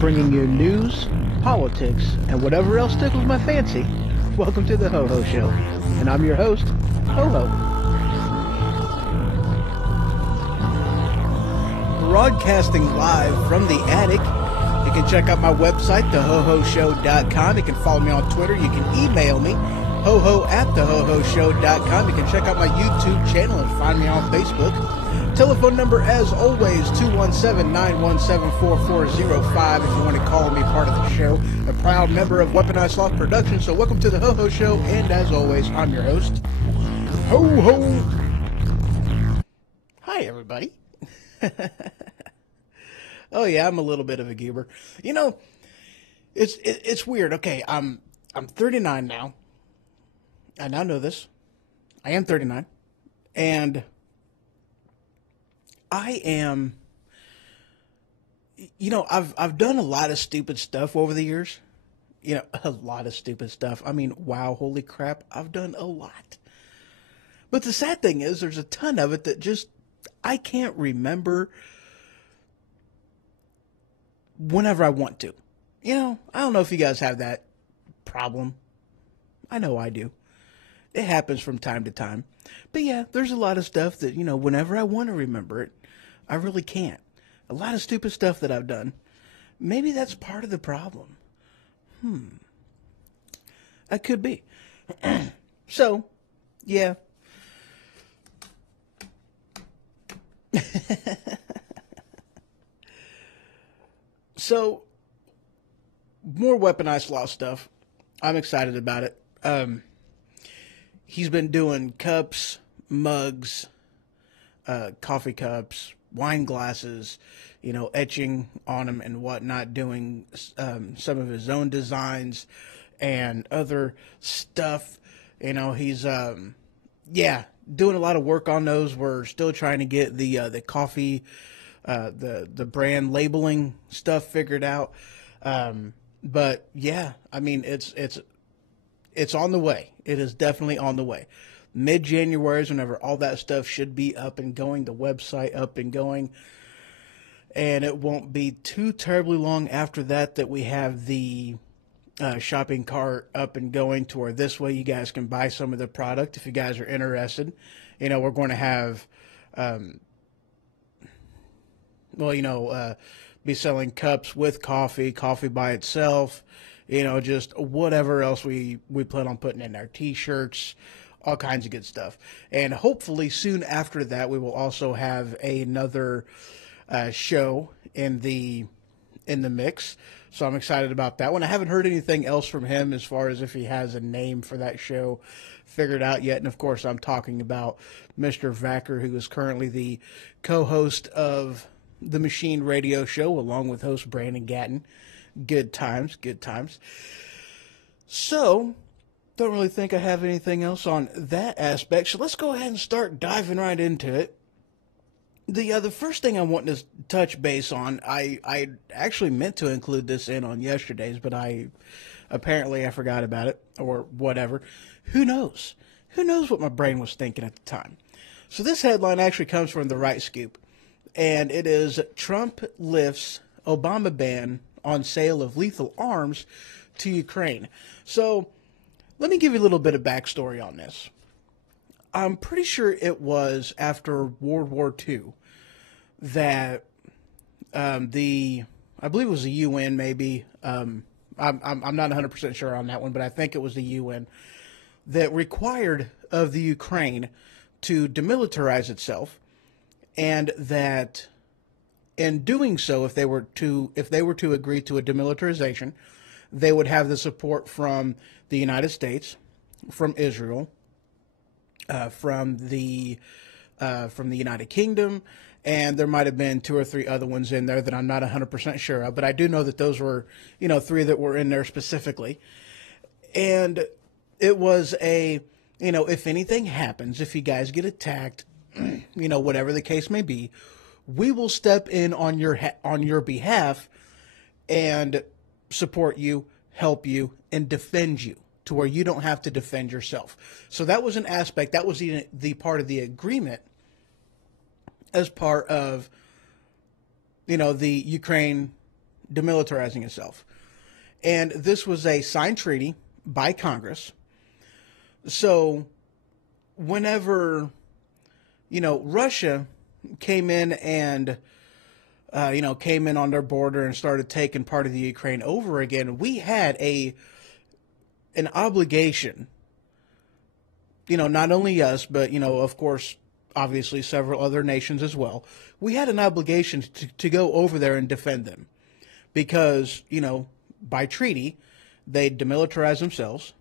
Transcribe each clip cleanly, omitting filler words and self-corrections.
bringing you news, politics, and whatever else tickles my fancy. Welcome to the Ho Ho Show, and I'm your host, Ho Ho. Broadcasting live from the attic. You can check out my website, thehohoshow.com. You can follow me on Twitter. You can email me, hoho@thehohoshow.com. You can check out my YouTube channel and find me on Facebook. Telephone number, as always, 217-917-4405 if you want to call and be part of the show. A proud member of Weaponized Sloth Productions. So welcome to the Ho Ho Show, and as always, I'm your host, Ho Ho. Hi, everybody. Oh yeah, I'm a little bit of a goober. You know, it's weird. Okay, I'm 39 now. I now know this. I am 39, and I am. You know, I've done a lot of stupid stuff over the years. You know, a lot of stupid stuff. I mean, wow, holy crap, I've done a lot. But the sad thing is, there's a ton of it that just I can't remember whenever I want to. You know, I don't know if you guys have that problem. I know I do. It happens from time to time. But yeah, there's a lot of stuff that, you know, whenever I want to remember it, I really can't. A lot of stupid stuff that I've done. Maybe that's part of the problem. That could be. So, yeah. So, more Weaponized Sloth stuff. I'm excited about it. He's been doing cups, mugs, coffee cups, wine glasses, you know, etching on them and whatnot, doing some of his own designs and other stuff. You know, he's yeah, doing a lot of work on those. We're still trying to get the coffee, the brand labeling stuff figured out. But yeah, I mean, it's on the way. It is definitely on the way. Mid-January is whenever all that stuff should be up and going, the website up and going. And it won't be too terribly long after that that we have the shopping cart up and going to where this way you guys can buy some of the product if you guys are interested. You know, we're going to have, be selling cups with coffee, coffee by itself, you know, just whatever else we plan on putting in our T-shirts, all kinds of good stuff. And hopefully soon after that, we will also have another show in the mix. So I'm excited about that one. I haven't heard anything else from him as far as if he has a name for that show figured out yet. And of course, I'm talking about Mr. Vacker, who is currently the co-host of the Machine Radio Show, along with host Brandon Gatton. Good times, good times. So, don't really think I have anything else on that aspect. So let's go ahead and start diving right into it. The first thing I want to touch base on, I actually meant to include this in on yesterday's, but I forgot about it or whatever. Who knows? Who knows what my brain was thinking at the time? So this headline actually comes from the Right Scoop, and it is Trump lifts Obama ban on sale of lethal arms to Ukraine. So let me give you a little bit of backstory on this. I'm pretty sure it was after World War II that I believe it was the UN maybe. I'm not 100% sure on that one, but I think it was the UN that required of the Ukraine to demilitarize itself, and that in doing so, if they were to agree to a demilitarization, they would have the support from the United States, from Israel, from the United Kingdom, and there might have been 2 or 3 other ones in there that I'm not 100% sure of, but I do know that those were, 3 that were in there specifically. And it was if anything happens, if you guys get attacked, whatever the case may be, we will step in on your behalf and support you, help you, and defend you to where you don't have to defend yourself. So that was an aspect, that was the part of the agreement as part of, the Ukraine demilitarizing itself. And this was a signed treaty by Congress. So whenever, Russia came in and, came in on their border and started taking part of the Ukraine over again, we had an obligation, not only us, but, of course, obviously several other nations as well. We had an obligation to go over there and defend them because, by treaty, they demilitarized themselves,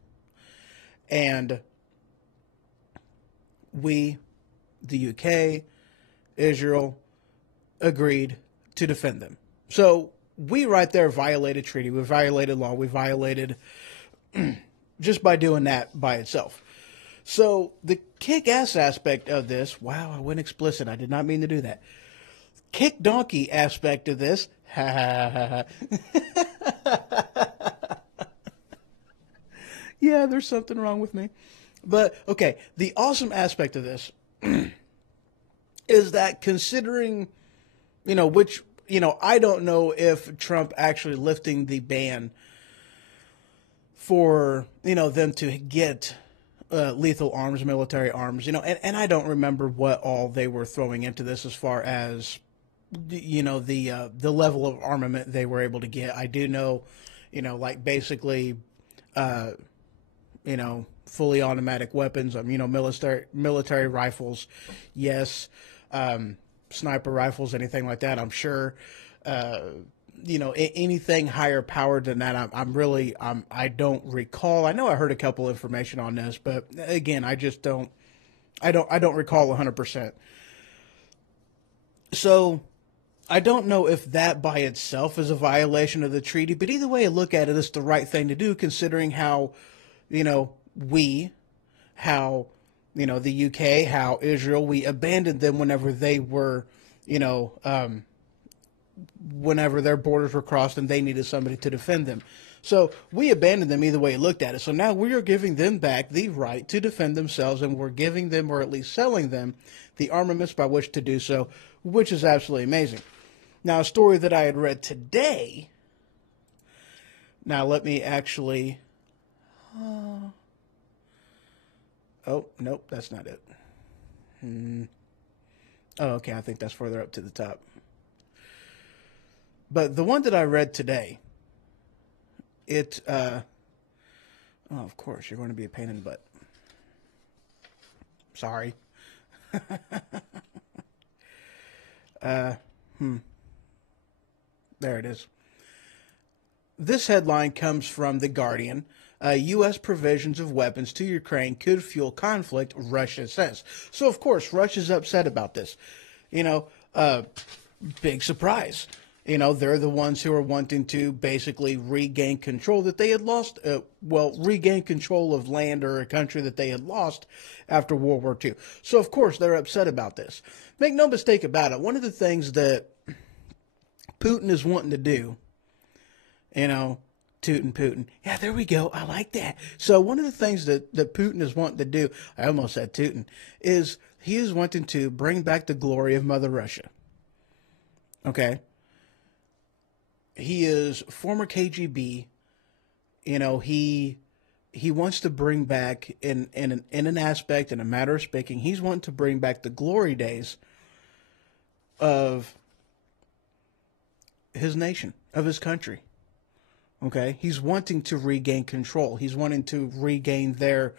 and we, the UK, Israel, agreed to defend them. So we right there violated treaty. We violated law. We violated just by doing that by itself. So the kick-ass aspect of this, wow, I went explicit. I did not mean to do that. Kick-donkey aspect of this, yeah, there's something wrong with me. But, okay, the awesome aspect of this is that considering, I don't know if Trump actually lifting the ban for, them to get lethal arms, military arms, and I don't remember what all they were throwing into this as far as, the level of armament they were able to get. I do know, like basically, fully automatic weapons, military rifles, yes, sniper rifles, anything like that, I'm sure. Anything higher powered than that, I don't recall. I know I heard a couple information on this, but again, I don't recall 100%. So I don't know if that by itself is a violation of the treaty, but either way I look at it, it's the right thing to do considering how, the UK, how Israel, we abandoned them whenever they were, whenever their borders were crossed and they needed somebody to defend them. So we abandoned them either way you looked at it. So now we are giving them back the right to defend themselves, and we're giving them, or at least selling them, the armaments by which to do so, which is absolutely amazing. Now, a story that I had read today. Now, let me actually. Oh, nope, that's not it. Oh, okay, I think that's further up to the top. But the one that I read today, oh, of course, you're going to be a pain in the butt. Sorry. There it is. This headline comes from The Guardian. U.S. provisions of weapons to Ukraine could fuel conflict, Russia says. So, of course, Russia's upset about this. Big surprise. They're the ones who are wanting to basically regain control that they had lost, regain control of land or a country that they had lost after World War II. So, of course, they're upset about this. Make no mistake about it. One of the things that Putin is wanting to do, tootin' Putin. Yeah, there we go. I like that. So one of the things that Putin is wanting to do, I almost said tootin', is he is wanting to bring back the glory of Mother Russia. Okay? He is former KGB. He wants to bring back, in an aspect, in a matter of speaking, he's wanting to bring back the glory days of his nation, of his country. Okay, he's wanting to regain control. He's wanting to regain their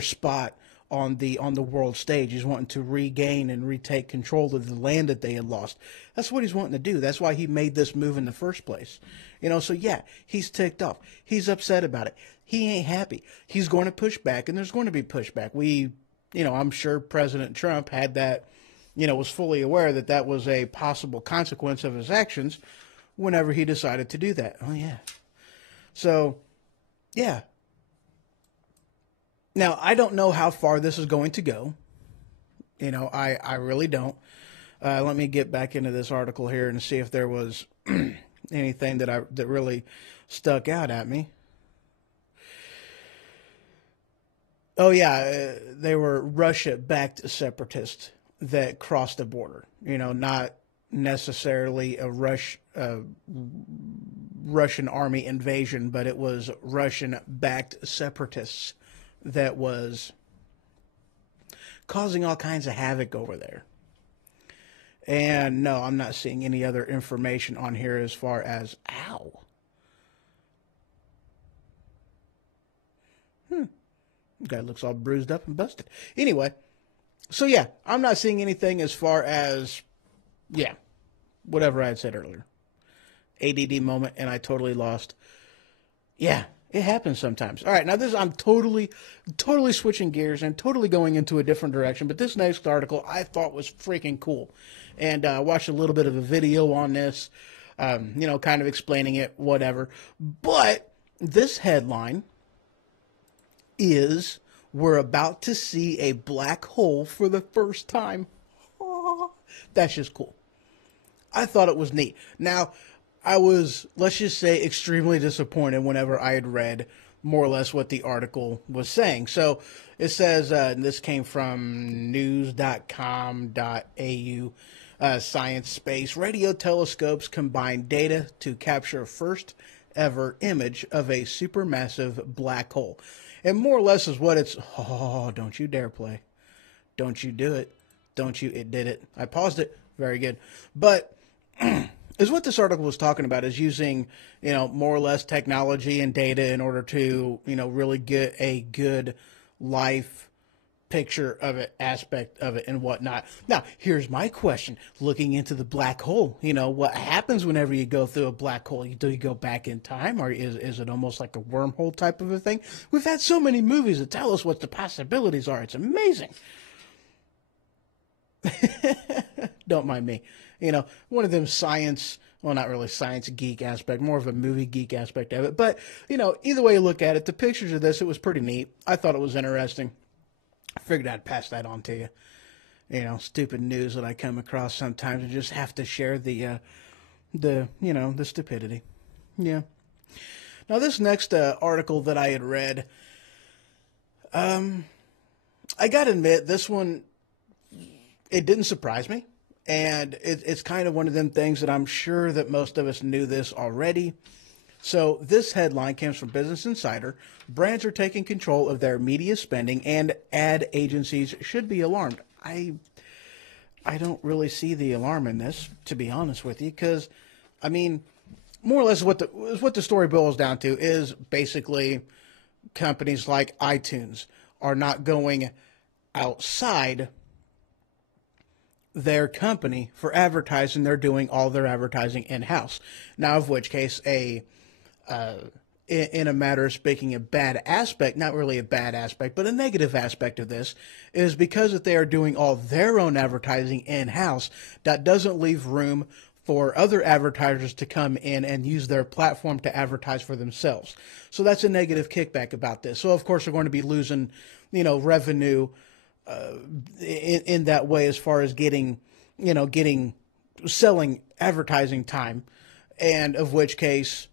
spot on the world stage. He's wanting to regain and retake control of the land that they had lost. That's what he's wanting to do. That's why he made this move in the first place. So yeah, he's ticked off. He's upset about it. He ain't happy. He's going to push back, and there's going to be pushback. I'm sure President Trump had that, was fully aware that that was a possible consequence of his actions whenever he decided to do that. Oh yeah. So, yeah. Now, I don't know how far this is going to go. I really don't. Let me get back into this article here and see if there was anything that really stuck out at me. Oh, yeah, they were Russia-backed separatists that crossed the border. Not necessarily a Russian army invasion, but it was Russian-backed separatists that was causing all kinds of havoc over there. And no, I'm not seeing any other information on here as far as, ow. Guy looks all bruised up and busted. Anyway, so yeah, I'm not seeing anything as far as, yeah, whatever I had said earlier. ADD moment, and I totally lost. Yeah, it happens sometimes. All right, now I'm totally switching gears and totally going into a different direction, but this next article I thought was freaking cool. And I watched a little bit of a video on this, kind of explaining it, whatever. But this headline is, we're about to see a black hole for the first time. Oh, that's just cool. I thought it was neat. Now, I was, let's just say, extremely disappointed whenever I had read more or less what the article was saying. So it says, and this came from news.com.au, Science Space Radio telescopes combine data to capture first ever image of a supermassive black hole. And more or less is what it's, oh, don't you dare play. Don't you do it. Don't you, it did it. I paused it. Very good. But is what this article was talking about, is using, more or less technology and data in order to, really get a good life picture of it, aspect of it, and whatnot. Now, here's my question. Looking into the black hole, what happens whenever you go through a black hole? Do you go back in time, or is it almost like a wormhole type of a thing? We've had so many movies that tell us what the possibilities are. It's amazing. Don't mind me. One of them science, well, not really science geek aspect, more of a movie geek aspect of it. But, either way you look at it, the pictures of this, it was pretty neat. I thought it was interesting. I figured I'd pass that on to you. You know, stupid news that I come across sometimes and just have to share the stupidity. Yeah. Now, this next article that I had read, I got to admit, this one, it didn't surprise me. And it's kind of one of them things that I'm sure that most of us knew this already. So this headline comes from Business Insider. Brands are taking control of their media spending and ad agencies should be alarmed. I don't really see the alarm in this, to be honest with you, because, I mean, more or less what the story boils down to is basically companies like iTunes are not going outside their company for advertising. They're doing all their advertising in-house. Now, of which case, in a matter of speaking, a bad aspect, not really a bad aspect, but a negative aspect of this is because that they are doing all their own advertising in-house, that doesn't leave room for other advertisers to come in and use their platform to advertise for themselves. So that's a negative kickback about this. So of course we're going to be losing, revenue in that way as far as selling advertising time, and of which case,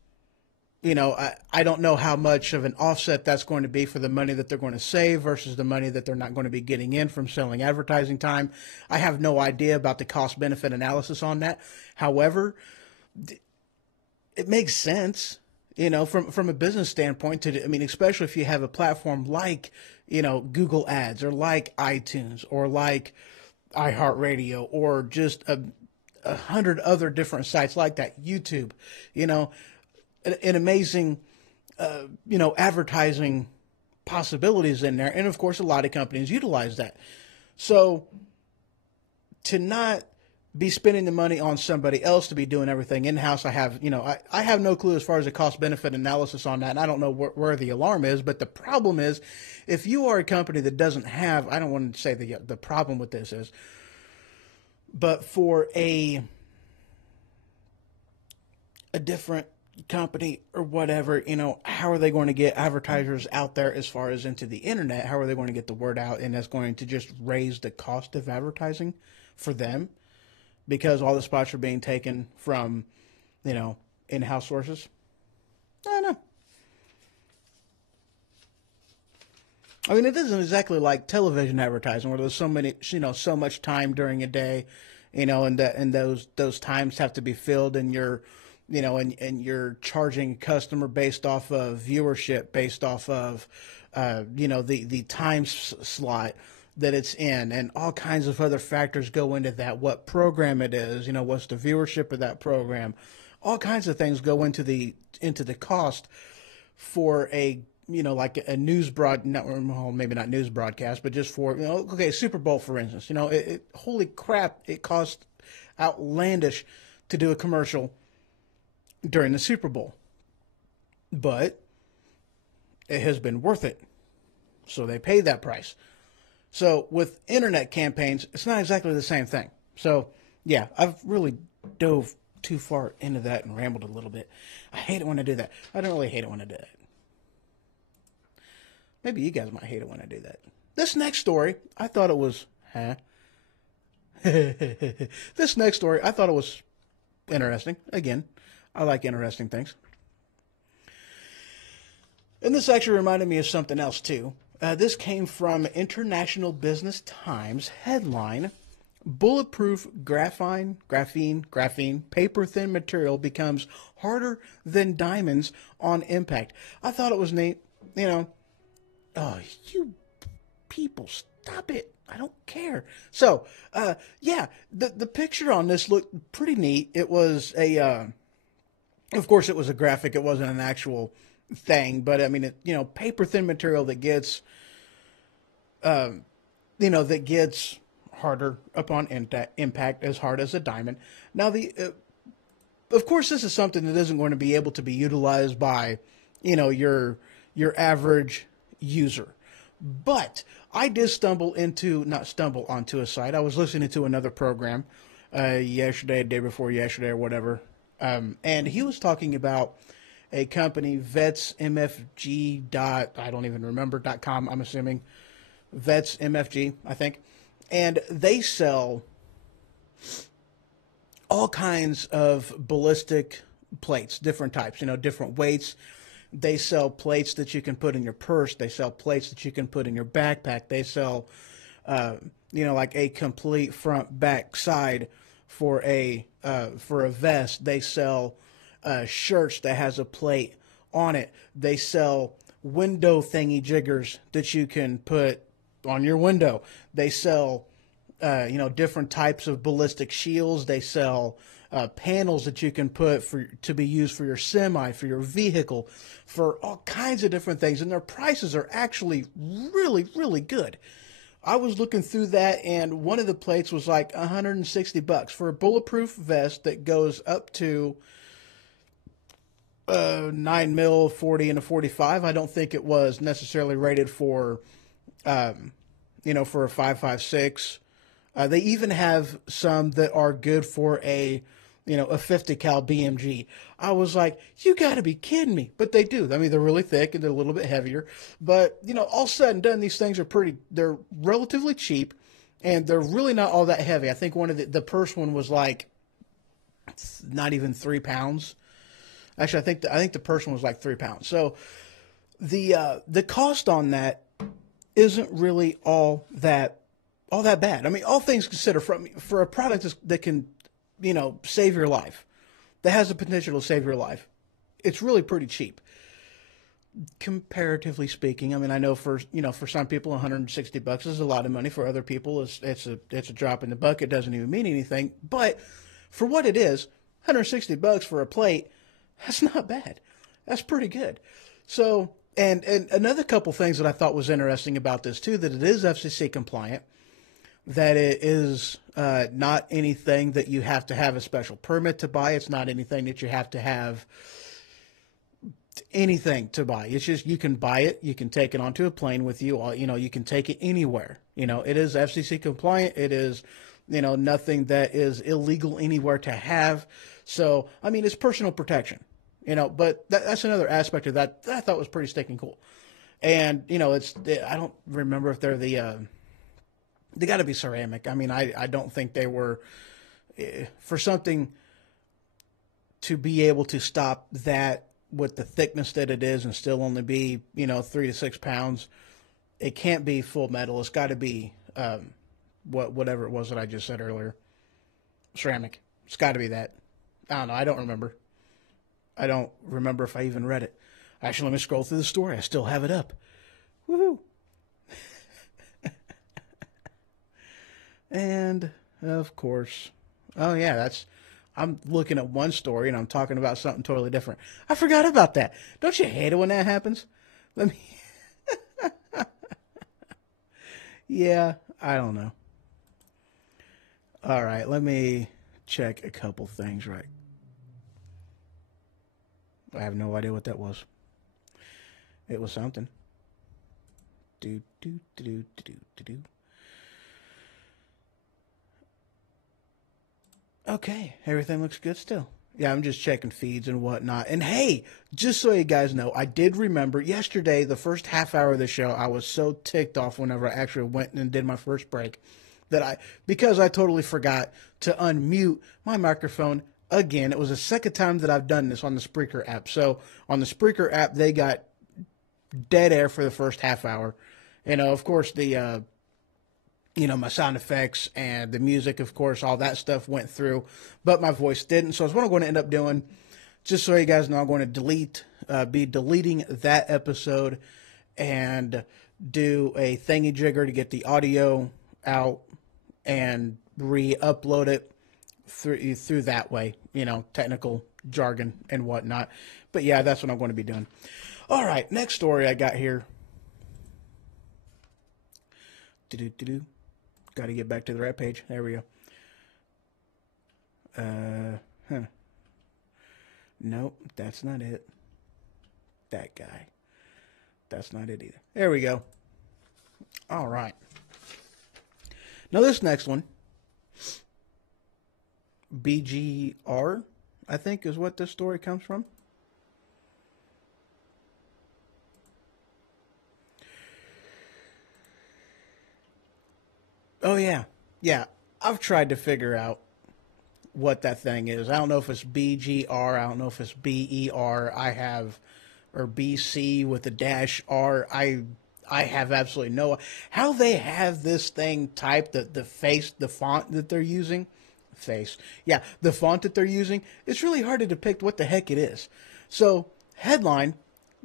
I don't know how much of an offset that's going to be for the money that they're going to save versus the money that they're not going to be getting in from selling advertising time. I have no idea about the cost-benefit analysis on that. However, it makes sense, from a business standpoint especially if you have a platform like, Google Ads or like iTunes or like iHeartRadio or just a hundred other different sites like that, YouTube, an amazing, advertising possibilities in there. And of course, a lot of companies utilize that. So to not be spending the money on somebody else to be doing everything in-house, I have no clue as far as the cost benefit analysis on that. And I don't know where the alarm is, but the problem is if you are a company that doesn't have, I don't want to say the problem with this is, but for a different company or whatever, how are they going to get advertisers out there as far as into the internet? How are they going to get the word out? And that's going to just raise the cost of advertising for them because all the spots are being taken from, in-house sources. I don't know. I mean, it isn't exactly like television advertising where there's so much time during a day, and those times have to be filled and and you're charging a customer based off of viewership, based off of, the time slot that it's in, and all kinds of other factors go into that. What program it is, what's the viewership of that program? All kinds of things go into the cost for a, like a news maybe not news broadcast, but just for, Super Bowl, for instance, holy crap, it costs outlandish to do a commercial during the Super Bowl, but it has been worth it. So they pay that price. So with internet campaigns, it's not exactly the same thing. So yeah, I've really dove too far into that and rambled a little bit. I hate it when I do that. I don't really hate it when I do that. Maybe you guys might hate it when I do that. This next story, I thought it was, this next story, I thought it was interesting. Again, I like interesting things. And this actually reminded me of something else, too. This came from International Business Times headline, Bulletproof graphene, paper-thin material becomes harder than diamonds on impact. I thought it was neat. Oh, you people, stop it. I don't care. So, the picture on this looked pretty neat. It was of course, it was a graphic. It wasn't an actual thing, but I mean, paper thin material that gets, that gets harder upon impact, as hard as a diamond. Now, of course, this is something that isn't going to be able to be utilized by, your average user. But I did not stumble onto a site. I was listening to another program yesterday, day before yesterday, or whatever. And he was talking about a company, vetsmfg. I don't even remember .com, I'm assuming. Vets MFG, I think, and they sell all kinds of ballistic plates, different types, different weights. They sell plates that you can put in your purse. They sell plates that you can put in your backpack. They sell, like a complete front back side for a vest. They sell shirts that has a plate on it. They sell window thingy jiggers that you can put on your window. They sell different types of ballistic shields. They sell panels that you can put to be used for your semi, for your vehicle, for all kinds of different things. And their prices are actually really, really good. I was looking through that, and one of the plates was like $160 for a bulletproof vest that goes up to 9mm, 40, and a 45. I don't think it was necessarily rated for, for a 5.56. They even have some that are good for a 50 cal BMG. I was like, you got to be kidding me. But they do. I mean, they're really thick and they're a little bit heavier. But, all said and done, these things are they're relatively cheap and they're really not all that heavy. I think one of the purse one was like not even 3 pounds. Actually, I think the purse one was like 3 pounds. So the cost on that isn't really all that bad. I mean, all things considered, for a product that can, save your life, that has the potential to save your life, it's really pretty cheap, comparatively speaking. I mean, I know for some people, $160 is a lot of money. For other people, it's a drop in the bucket. It doesn't even mean anything. But for what it is, $160 for a plate, that's not bad. That's pretty good. So, and another couple things that I thought was interesting about this too, that it is FCC compliant, that it is not anything that you have to have a special permit to buy. It's not anything that you have to have anything to buy. It's just you can buy it. You can take it onto a plane with you. You can take it anywhere. It is FCC compliant. It is, nothing that is illegal anywhere to have. So, I mean, it's personal protection, but that's another aspect of that I thought was pretty stinking cool. And, I don't remember if they're they got to be ceramic. I mean, I don't think they were, for something to be able to stop that with the thickness that it is and still only be, 3 to 6 pounds, it can't be full metal. It's got to be, whatever it was that I just said earlier. Ceramic. It's got to be that. I don't know. I don't remember. I don't remember if I even read it. Actually, let me scroll through the story. I still have it up. Woohoo. And, of course, oh, yeah, I'm looking at one story and I'm talking about something totally different. I forgot about that. Don't you hate it when that happens? Yeah, I don't know. All right, let me check a couple things right. I have no idea what that was. It was something. Do, do, do, do, do, do, do. Okay, everything looks good still. Yeah, I'm just checking feeds and whatnot. And hey, just so you guys know, I did remember yesterday, the first half hour of the show, I was so ticked off whenever I actually went and did my first break because I totally forgot to unmute my microphone again. It was the second time that I've done this on the Spreaker app. So on the Spreaker app, they got dead air for the first half hour. Of course, my sound effects and the music, of course, all that stuff went through, but my voice didn't. So what I'm going to end up doing, just so you guys know, I'm going to be deleting that episode and do a thingy jigger to get the audio out and re-upload it through that way, technical jargon and whatnot. But yeah, that's what I'm going to be doing. All right, next story I got here. Got to get back to the right page. There we go. Nope, that's not it. That guy. That's not it either. There we go. All right. Now this next one, BGR, I think is what this story comes from. Oh yeah, yeah. I've tried to figure out what that thing is. I don't know if it's BGR. I don't know if it's BER. I have or BC with a dash R. I have absolutely no how they have this thing typed. The font that they're using, the font that they're using. It's really hard to depict what the heck it is. So headline: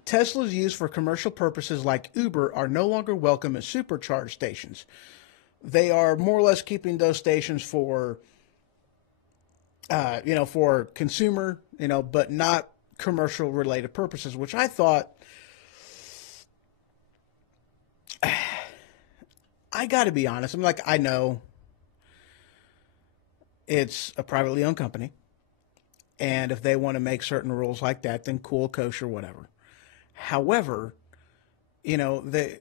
Teslas used for commercial purposes like Uber are no longer welcome at supercharge stations. They are more or less keeping those stations for, for consumer, but not commercial related purposes, which I thought, I got to be honest. I'm like, I know it's a privately owned company, and if they want to make certain rules like that, then cool, kosher, whatever. However, they,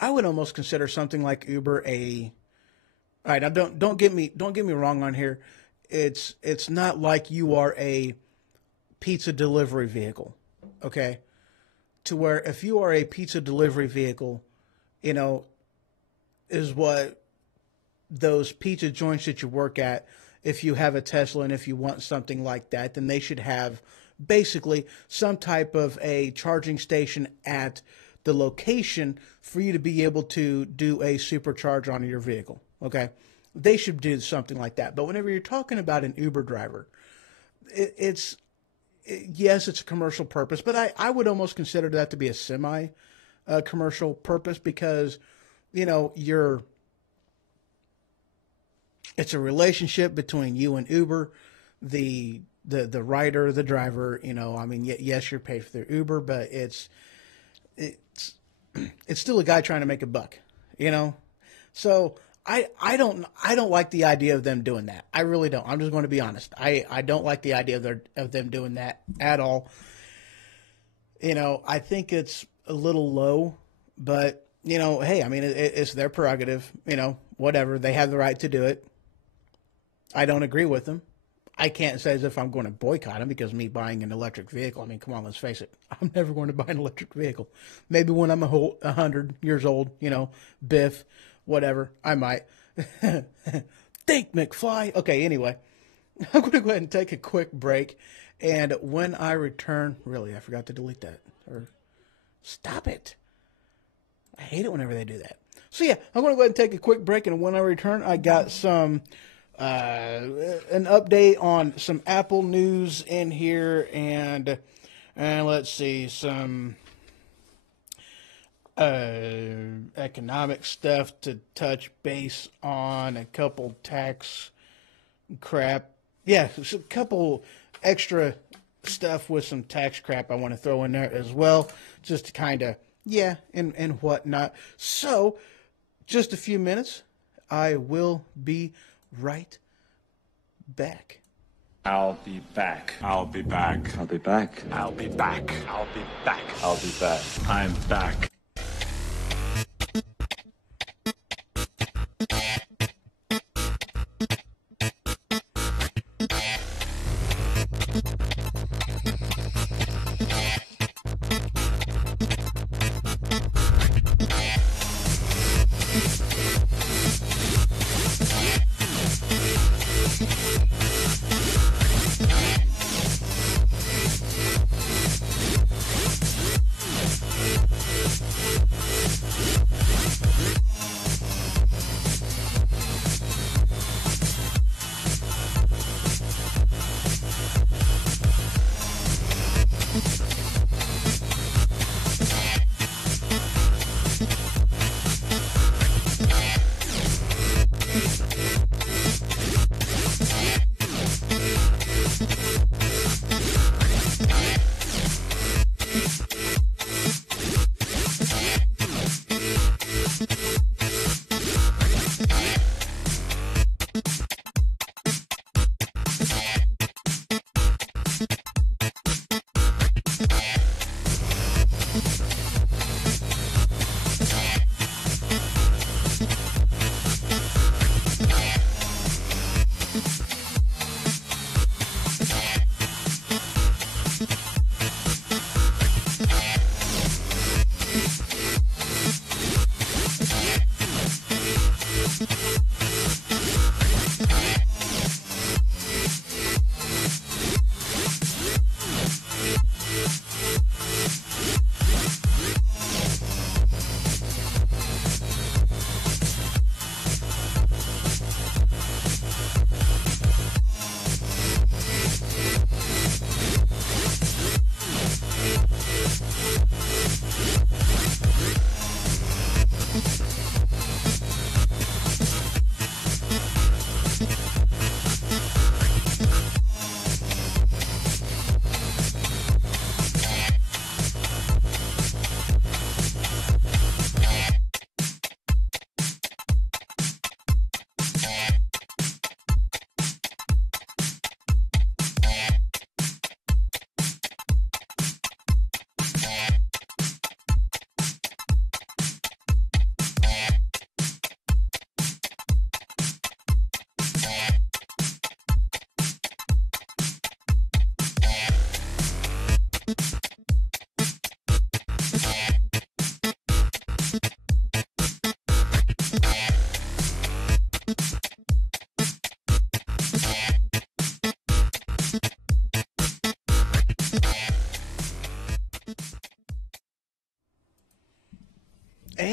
I would almost consider something like Uber a. All right, now don't get me wrong on here. It's not like you are a pizza delivery vehicle, okay? To where if you are a pizza delivery vehicle, is what those pizza joints that you work at, if you have a Tesla and if you want something like that, then they should have basically some type of a charging station at the location for you to be able to do a supercharge on your vehicle. Okay, they should do something like that. But whenever you're talking about an Uber driver, yes, it's a commercial purpose, but I would almost consider that to be a semi commercial purpose because, it's a relationship between you and Uber, the rider, the driver. Yes, you're paid for their Uber, but it's still a guy trying to make a buck. So I don't like the idea of them doing that. I really don't. I'm just going to be honest. I don't like the idea of them doing that at all. I think it's a little low, but hey, it's their prerogative. Whatever, they have the right to do it. I don't agree with them. I can't say as if I'm going to boycott them because me buying an electric vehicle. Come on, let's face it. I'm never going to buy an electric vehicle. Maybe when I'm 100 years old, Biff, whatever, I might. Think, McFly. Okay, anyway, I'm going to go ahead and take a quick break. And when I return, really, I forgot to delete that. Or stop it. I hate it whenever they do that. So yeah, I'm going to go ahead and take a quick break. And when I return, I got some... an update on some Apple news in here, and let's see, some economic stuff to touch base on, a couple tax crap. Yeah, a couple extra stuff with some tax crap I want to throw in there as well, just to kind of, and whatnot. So, just a few minutes. I will be right back. I'll be back. I'll be back. I'll be back. I'll be back. I'll be back. I'll be back. I'm back.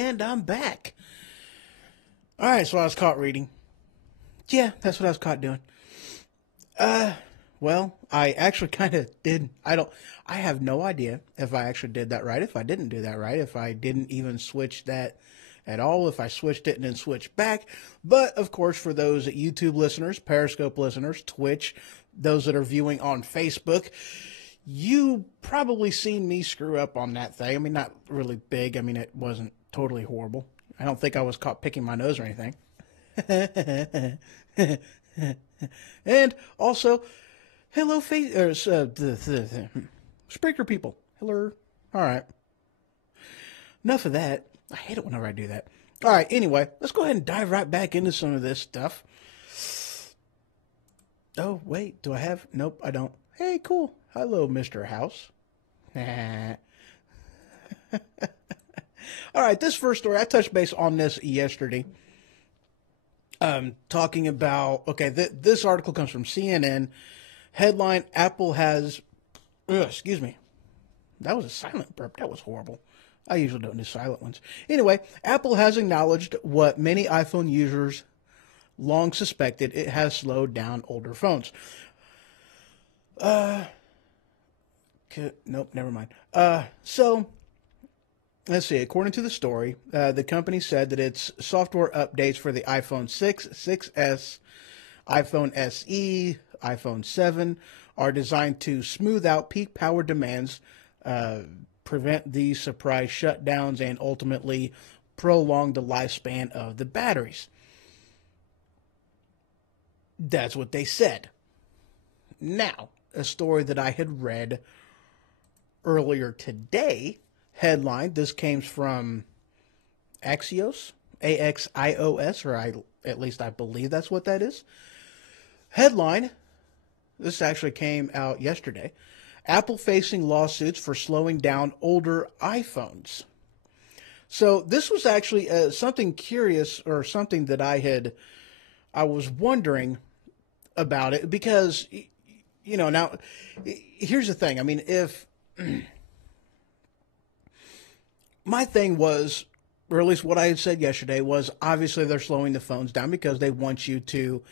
And I'm back. All right, so I was caught reading. Yeah, that's what I was caught doing. Well, I actually kind of did. I have no idea if I actually did that right, if I didn't do that right, if I didn't even switch that at all, if I switched it and then switched back. But, of course, for those YouTube listeners, Periscope listeners, Twitch, those that are viewing on Facebook, you probably seen me screw up on that thing. I mean, not really big. I mean, it wasn't totally horrible. I don't think I was caught picking my nose or anything. And also, hello, Spreaker people. Hello. All right. Enough of that. I hate it whenever I do that. All right. Anyway, let's go ahead and dive right back into some of this stuff. Oh, wait. Do I have? Nope, I don't. Hey, cool. Hello, Mr. House. All right. This first story, I touched base on this yesterday. Talking about, okay, this article comes from CNN. Headline, Apple has, excuse me. That was a silent burp. That was horrible. I usually don't do silent ones. Anyway, Apple has acknowledged what many iPhone users long suspected: it has slowed down older phones. Nope, never mind. So, let's see. According to the story, the company said that its software updates for the iPhone 6, 6S, iPhone SE, iPhone 7 are designed to smooth out peak power demands, prevent the surprise shutdowns, and ultimately prolong the lifespan of the batteries. That's what they said. Now, a story that I had read earlier today, headline, this came from Axios, Axios, or at least I believe that's what that is. Headline, this actually came out yesterday. Apple facing lawsuits for slowing down older iPhones. So this was actually something curious, or something that I was wondering about it, because, you know, now here's the thing. I mean, if my thing was, or at least what I had said yesterday was, obviously they're slowing the phones down because they want you to,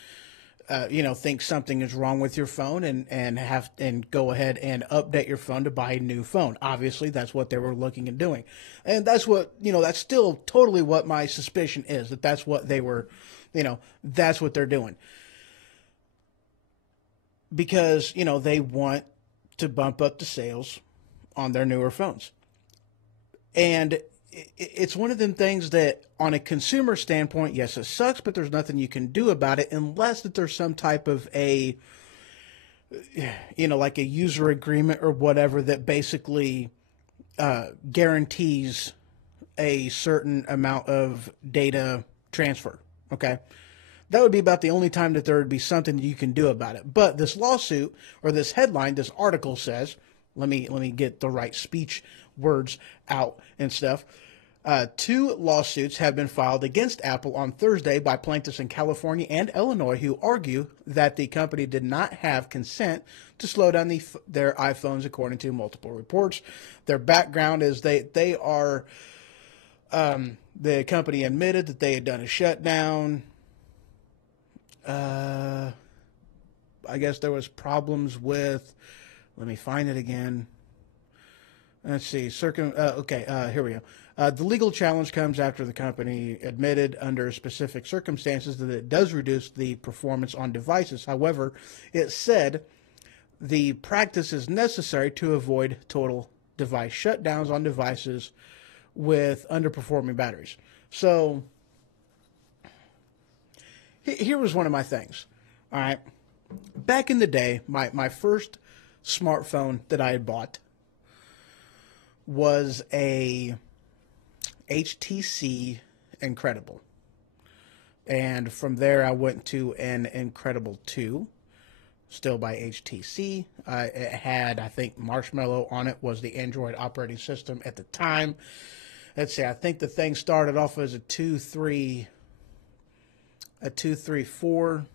think something is wrong with your phone and go ahead and update your phone to buy a new phone. Obviously, that's what they were looking at doing. And that's what, that's still totally what my suspicion is, that that's what they were, that's what they're doing. Because, they want to bump up the sales on their newer phones. And it's one of them things that, on a consumer standpoint, yes, it sucks, but there's nothing you can do about it unless that there's some type of like a user agreement or whatever that basically guarantees a certain amount of data transfer. Okay. That would be about the only time that there would be something that you can do about it. But this lawsuit, or this headline, this article says, let me get the right speech words out and stuff. 2 lawsuits have been filed against Apple on Thursday by plaintiffs in California and Illinois who argue that the company did not have consent to slow down their iPhones, according to multiple reports. Their background is they are, the company admitted that they had done a shutdown. I guess there was problems with, let me find it again. Let's see. Here we go. The legal challenge comes after the company admitted under specific circumstances that it does reduce the performance on devices. However, it said the practice is necessary to avoid total device shutdowns on devices with underperforming batteries. So here was one of my things. All right. Back in the day, my first smartphone that I had bought was a HTC Incredible. And from there, I went to an Incredible 2, still by HTC. It had, I think, Marshmallow on it, was the Android operating system at the time. Let's see, I think the thing started off as a 2.3.4.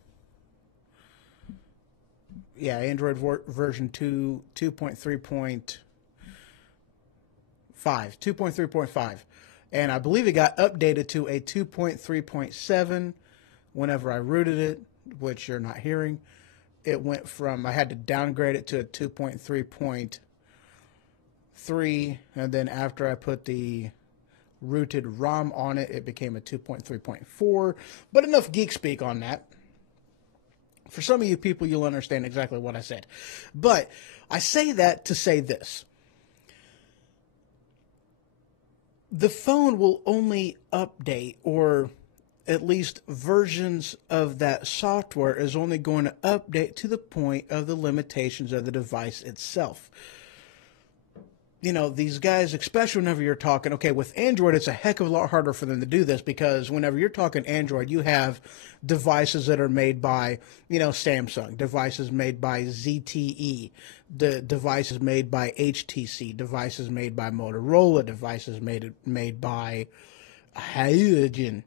Yeah, Android version 2.3.5. And I believe it got updated to a 2.3.7 whenever I rooted it, which you're not hearing. It went from, I had to downgrade it to a 2.3.3, and then after I put the rooted ROM on it, it became a 2.3.4. But enough geek speak on that. For some of you people, you'll understand exactly what I said. But I say that to say this. The phone will only update, or at least versions of that software is only going to update to the point of the limitations of the device itself. You know, these guys, especially whenever you're talking, okay, with Android, it's a heck of a lot harder for them to do this, because whenever you're talking Android, you have devices that are made by, you know, Samsung, devices made by ZTE, the devices made by HTC, devices made by Motorola, devices made by Hyogen,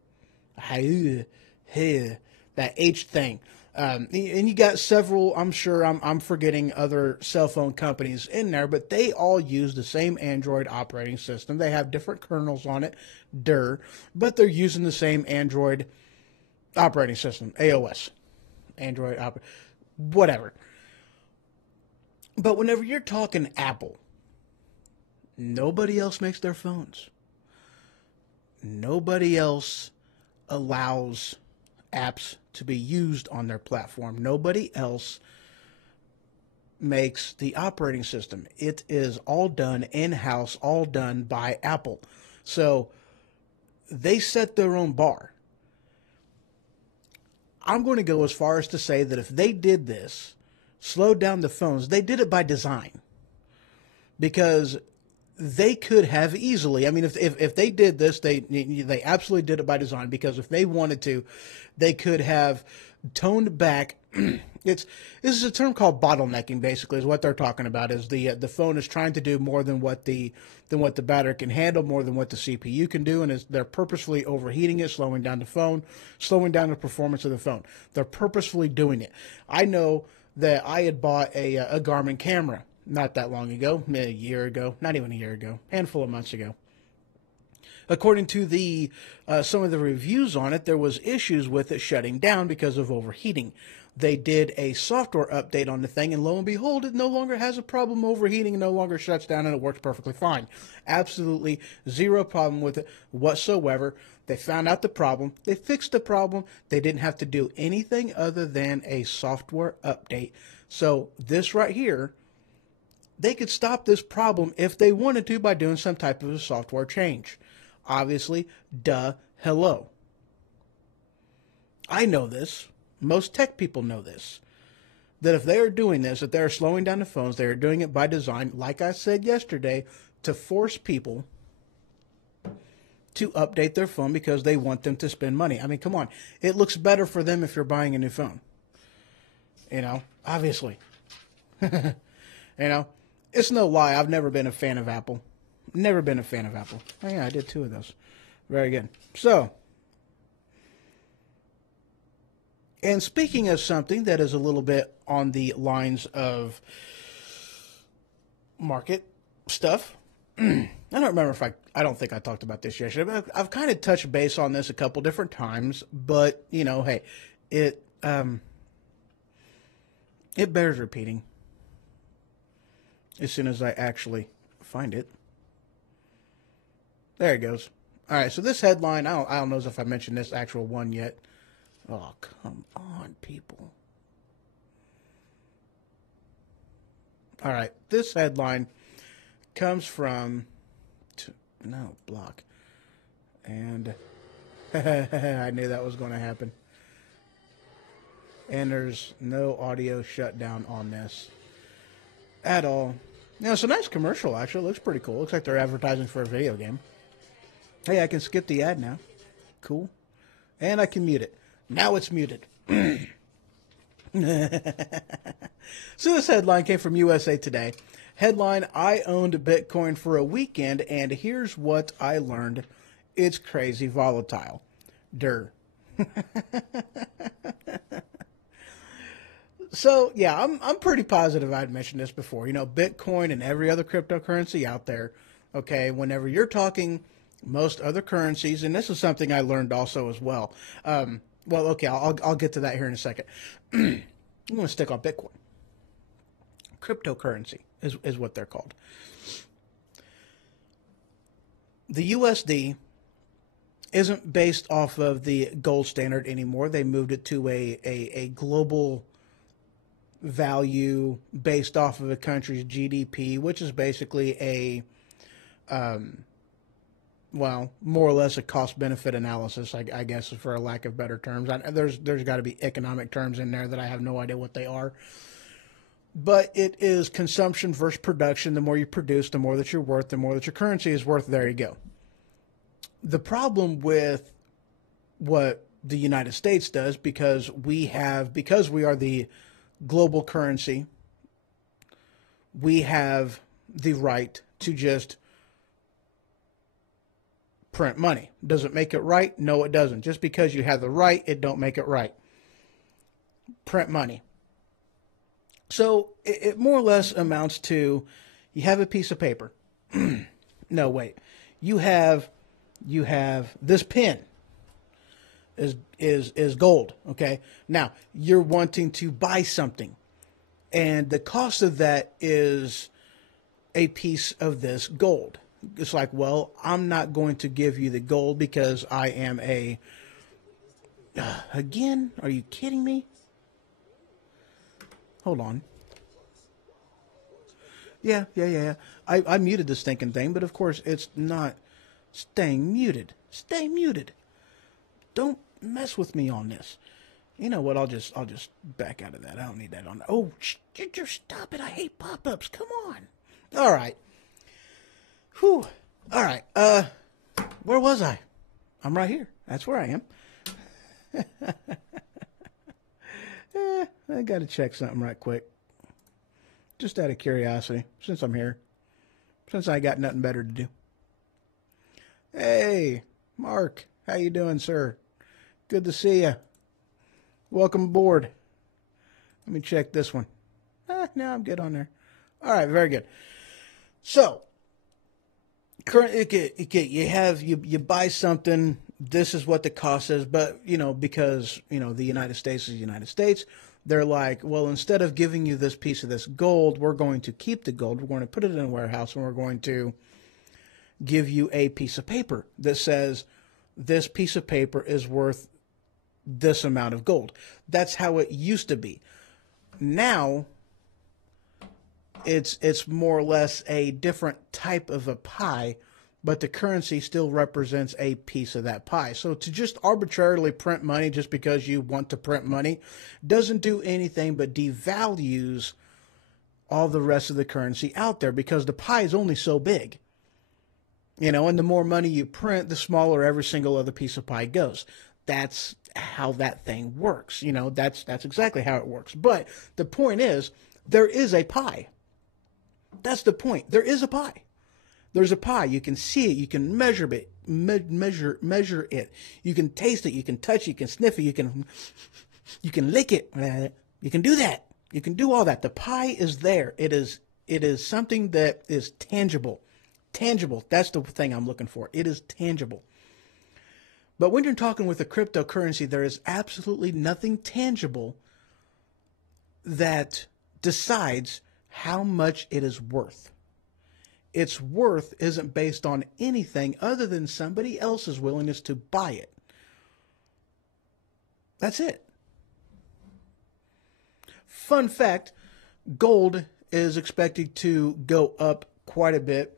that H thing. And you got several, I'm sure I'm forgetting other cell phone companies in there, but they all use the same Android operating system. They have different kernels on it, but they're using the same Android operating system, AOS, whatever. But whenever you're talking Apple, nobody else makes their phones. Nobody else allows apps to be used on their platform. Nobody else makes the operating system. It is all done in-house, all done by Apple. So they set their own bar. I'm going to go as far as to say that if they did this, slowed down the phones, they did it by design. Because they could have easily, I mean, if they did this, they absolutely did it by design, because if they wanted to, they could have toned back. This is a term called bottlenecking, basically, is what they're talking about. Is the phone is trying to do more than what the battery can handle, more than what the CPU can do, and they're purposefully overheating it, slowing down the phone, slowing down the performance of the phone. They're purposefully doing it. I know that I had bought a Garmin camera not that long ago, a year ago, not even a year ago, handful of months ago. According to some of the reviews on it, there was issues with it shutting down because of overheating. They did a software update on the thing, and lo and behold, it no longer has a problem overheating, no longer shuts down, and it works perfectly fine. Absolutely zero problem with it whatsoever. They found out the problem. They fixed the problem. They didn't have to do anything other than a software update. So this right here, they could stop this problem if they wanted to by doing some type of a software change. Obviously, hello. I know this. Most tech people know this. That if they are doing this, that they are slowing down the phones, they are doing it by design, like I said yesterday, to force people to update their phone because they want them to spend money. I mean, come on. It looks better for them if you're buying a new phone. You know, obviously. You know, it's no lie. I've never been a fan of Apple. Never been a fan of Apple. Oh, yeah, I did 2 of those. Very good. So, and speaking of something that is a little bit on the lines of market stuff, I don't remember if I don't think I talked about this yesterday, but I've kind of touched base on this a couple different times, but, you know, hey, it bears repeating as soon as I actually find it. There it goes. All right, so this headline, I don't know if I mentioned this actual one yet. Oh, come on, people. All right, this headline comes from, block. And I knew that was going to happen. And there's no audio shutdown on this at all. Now, it's a nice commercial, actually. It looks pretty cool. Looks like they're advertising for a video game. Hey, I can skip the ad now. Cool. And I can mute it. Now it's muted. So this headline came from USA Today. Headline, I owned Bitcoin for a weekend, and here's what I learned. It's crazy volatile. So, yeah, I'm pretty positive I'd mentioned this before. You know, Bitcoin and every other cryptocurrency out there, okay, whenever you're talking most other currencies, and this is something I learned also as well. Well, okay, I'll get to that here in a second. I'm going to stick on Bitcoin. Cryptocurrency is what they're called. The USD isn't based off of the gold standard anymore. They moved it to a global value based off of a country's GDP, which is basically a well, more or less a cost-benefit analysis, I guess, for a lack of better terms. There's got to be economic terms in there that I have no idea what they are. But it is consumption versus production. The more you produce, the more that you're worth, the more that your currency is worth. There you go. The problem with what the United States does, because we are the global currency, we have the right to just print money. Does it make it right? No, it doesn't. Just because you have the right, it don't make it right. Print money. So it more or less amounts to, you have a piece of paper. No, wait. You have this pen is gold. Okay. Now you're wanting to buy something, and the cost of that is a piece of this gold. It's like, well, I'm not going to give you the gold because I am a... again? Are you kidding me? Hold on. Yeah. I muted this stinking thing, but of course it's not staying muted. Stay muted. Don't mess with me on this. You know what? I'll just back out of that. I don't need that on. Oh, just stop it. I hate pop-ups. Come on. All right. Whew. All right. Where was I? I'm right here. That's where I am. I got to check something right quick. Just out of curiosity, since I'm here. Since I got nothing better to do. Hey, Mark. How you doing, sir? Good to see you. Welcome aboard. Let me check this one. No, I'm good on there. All right, very good. So, you buy something. This is what the cost is, but because the United States is the United States, they're like, well, instead of giving you this piece of this gold, we're going to keep the gold. We're going to put it in a warehouse, and we're going to give you a piece of paper that says this piece of paper is worth this amount of gold. That's how it used to be. Now, it's more or less a different type of a pie, but the currency still represents a piece of that pie. So to just arbitrarily print money just because you want to print money doesn't do anything but devalues all the rest of the currency out there, because the pie is only so big. And the more money you print, the smaller every single other piece of pie goes. That's how that thing works. That's exactly how it works. But the point is, there is a pie. That's the point. There is a pie. There's a pie. You can see it. You can measure it. Measure it. You can taste it. You can touch it. You can sniff it. You can lick it. You can do that. You can do all that. The pie is there. It is something that is tangible. Tangible. That's the thing I'm looking for. It is tangible. But when you're talking with a cryptocurrency, there is absolutely nothing tangible that decides how much it is worth. Its worth isn't based on anything other than somebody else's willingness to buy it. That's it. Fun fact, gold is expected to go up quite a bit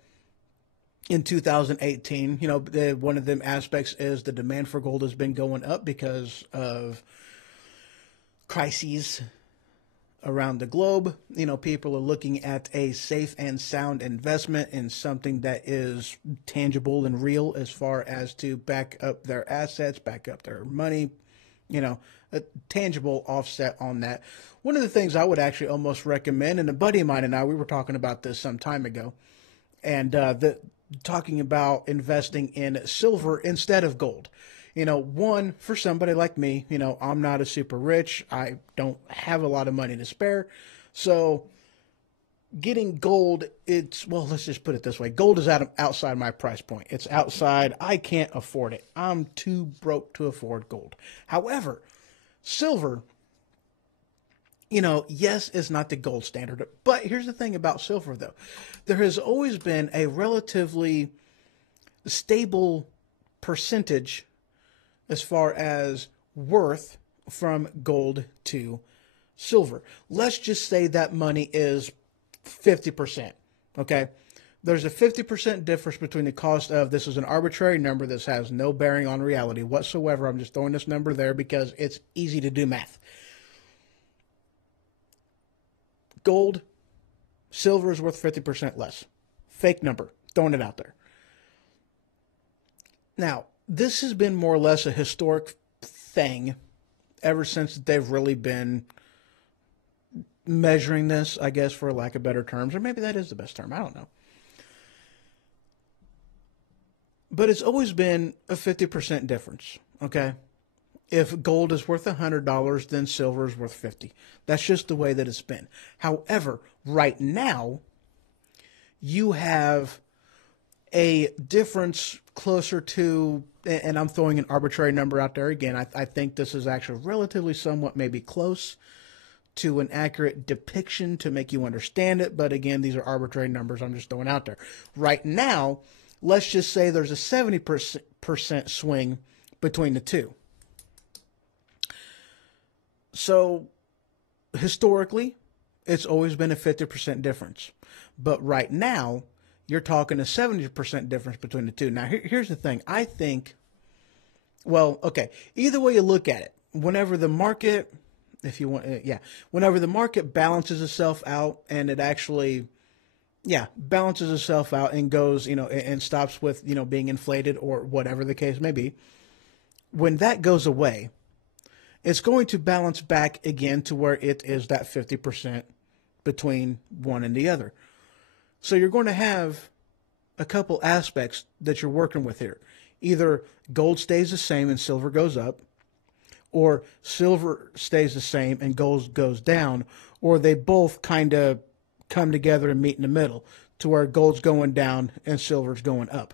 in 2018. One of them aspects is the demand for gold has been going up because of crises around the globe. People are looking at a safe and sound investment in something that is tangible and real as far as to back up their assets, back up their money, a tangible offset on that. One of the things I would actually almost recommend, and a buddy of mine and I, we were talking about this some time ago, and talking about investing in silver instead of gold. One, for somebody like me, I'm not a super rich. I don't have a lot of money to spare. So getting gold, well, let's just put it this way. Gold is outside my price point. It's outside. I can't afford it. I'm too broke to afford gold. However, silver, yes, it's not the gold standard. But here's the thing about silver, though. There has always been a relatively stable percentage as far as worth from gold to silver. Let's just say that money is 50%. Okay. There's a 50% difference between the cost of, this is an arbitrary number. This has no bearing on reality whatsoever. I'm just throwing this number there because it's easy to do math. Gold, silver is worth 50% less. Fake number. Throwing it out there. Now, this has been more or less a historic thing ever since they've really been measuring this, I guess, for lack of better terms, or maybe that is the best term. I don't know. But it's always been a 50% difference, okay? If gold is worth $100, then silver is worth $50. That's just the way that it's been. However, right now, you have a difference closer to, and I'm throwing an arbitrary number out there again. I think this is actually relatively somewhat maybe close to an accurate depiction to make you understand it. But again, these are arbitrary numbers I'm just throwing out there. Right now, let's just say there's a 70% swing between the two. So historically, it's always been a 50% difference. But right now, you're talking a 70% difference between the two. Now, here's the thing. I think, well, okay, either way you look at it, whenever the market, whenever the market balances itself out and it actually, balances itself out and goes, and stops with, being inflated or whatever the case may be, when that goes away, it's going to balance back again to where it is that 50% between one and the other. So you're going to have a couple aspects that you're working with here. Either gold stays the same and silver goes up, or silver stays the same and gold goes down, or they both kind of come together and meet in the middle to where gold's going down and silver's going up.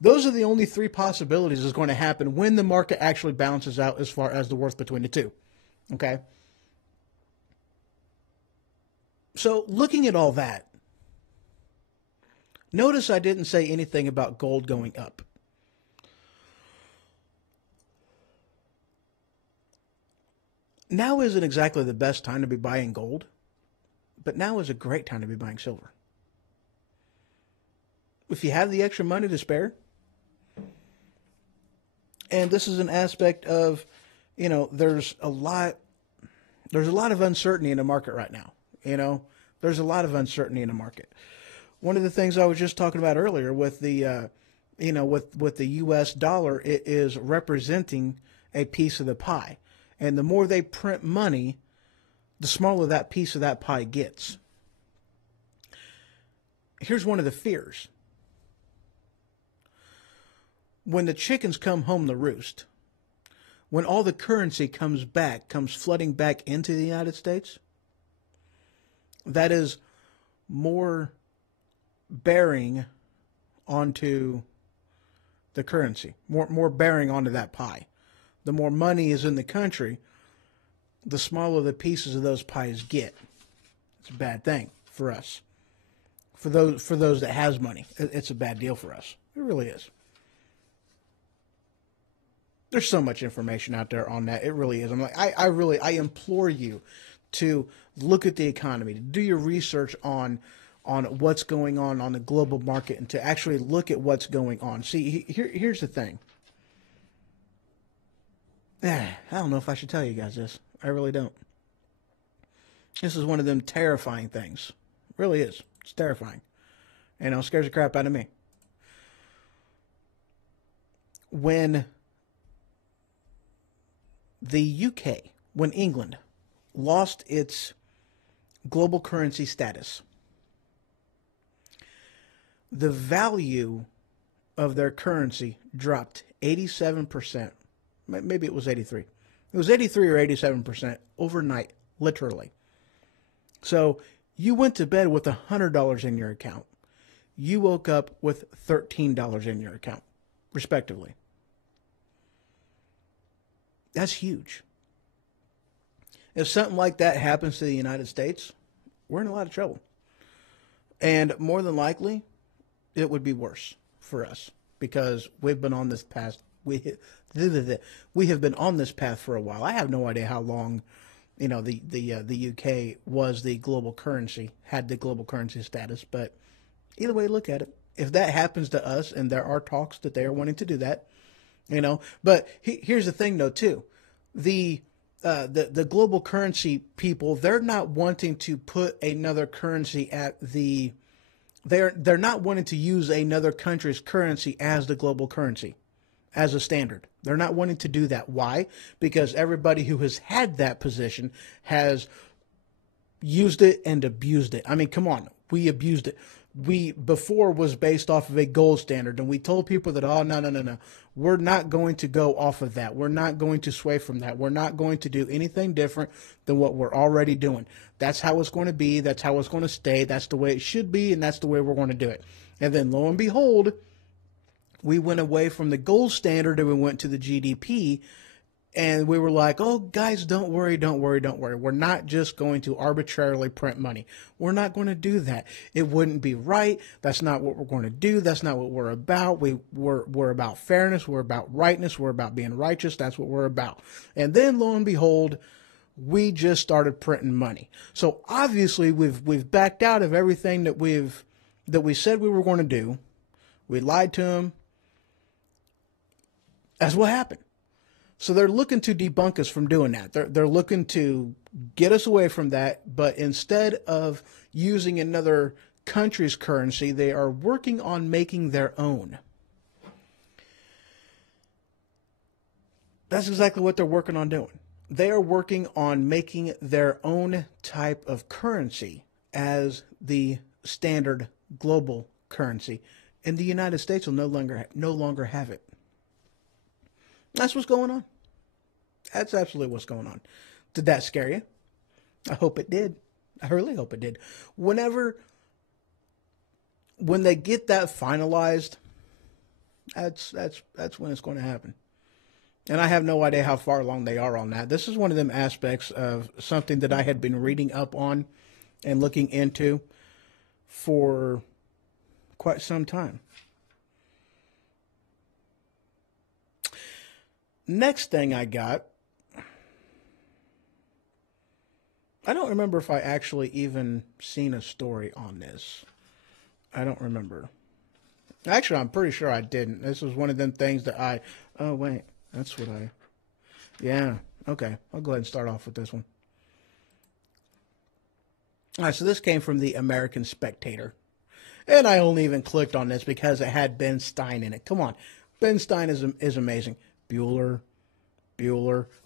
Those are the only three possibilities that's going to happen when the market actually balances out as far as the worth between the two. Okay? So looking at all that, notice I didn't say anything about gold going up. Now isn't exactly the best time to be buying gold, but now is a great time to be buying silver. If you have the extra money to spare, and this is an aspect of, there's a lot of uncertainty in the market right now. There's a lot of uncertainty in the market. One of the things I was just talking about earlier with the, with the U.S. dollar, it is representing a piece of the pie. And the more they print money, the smaller that piece of that pie gets. Here's one of the fears. When the chickens come home to roost, when all the currency comes flooding back into the United States, that is more bearing onto the currency, more bearing onto that pie. The more money is in the country, the smaller the pieces of those pies get. It's a bad thing for us. For those that has money, it's a bad deal for us. It really is. There's so much information out there on that. It really is. I'm like, I implore you to look at the economy, to do your research on what's going on the global market, and to actually look at what's going on. See, here's the thing. I don't know if I should tell you guys this. I really don't. This is one of them terrifying things. It really is. It's terrifying. It scares the crap out of me. When the UK, when England lost its global currency status, the value of their currency dropped 87%. Maybe it was 83. It was 83 or 87% overnight, literally. So You went to bed with $100 in your account. You woke up with $13 in your account, respectively. That's huge. If something like that happens to the United States, we're in a lot of trouble. And more than likely, it would be worse for us because we've been on this path. We have been on this path for a while. I have no idea how long, the UK was the global currency, had the global currency status. But either way you look at it, if that happens to us, and there are talks that they are wanting to do that, But here's the thing, though, too, the global currency people, they're not wanting to put another currency at the. They're not wanting to use another country's currency as the global currency, as a standard. They're not wanting to do that. Why? Because everybody who has had that position has used it and abused it. I mean, come on, we abused it. We before was based off of a gold standard, and we told people that, oh, no, we're not going to go off of that. We're not going to sway from that. We're not going to do anything different than what we're already doing. That's how it's going to be. That's how it's going to stay. That's the way it should be, and that's the way we're going to do it. And then lo and behold, we went away from the gold standard and we went to the GDP. And we were like, oh, guys, don't worry. We're not just going to arbitrarily print money. We're not going to do that. It wouldn't be right. That's not what we're going to do. That's not what we're about. We're about fairness. We're about rightness. We're about being righteous. That's what we're about. And then, lo and behold, we just started printing money. So obviously, we've backed out of everything that we said we were going to do. We lied to them. That's what happened. So they're looking to debunk us from doing that. They're looking to get us away from that. But instead of using another country's currency, they are working on making their own. That's exactly what they're working on doing. They are working on making their own type of currency as the standard global currency. And the United States will no longer have it. That's what's going on. That's absolutely what's going on. Did that scare you? I hope it did. I really hope it did. When they get that finalized, that's when it's going to happen. And I have no idea how far along they are on that. This is one of them aspects of something that I had been reading up on and looking into for quite some time. Next thing I got, I don't remember if I actually even seen a story on this. I don't remember. Actually, I'm pretty sure I didn't. This was one of them things that oh, wait. That's what yeah. Okay. I'll go ahead and start off with this one. All right. So this came from the American Spectator. And I only even clicked on this because it had Ben Stein in it. Come on. Ben Stein is amazing. Bueller.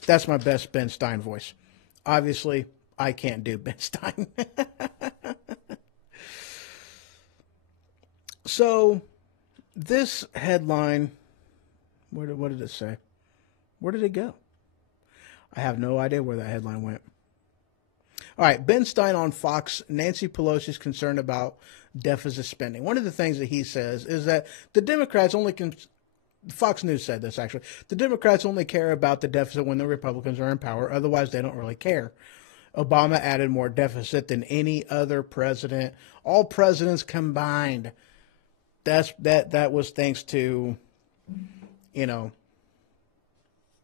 That's my best Ben Stein voice. Obviously, I can't do Ben Stein. So, this headline, what did it say? Where did it go? I have no idea where that headline went. All right, Ben Stein on Fox. Nancy Pelosi's concerned about deficit spending. One of the things that he says is that the Democrats only Fox News said this, actually. The Democrats only care about the deficit when the Republicans are in power. Otherwise, they don't really care. Obama added more deficit than any other president. All presidents combined. That was thanks to,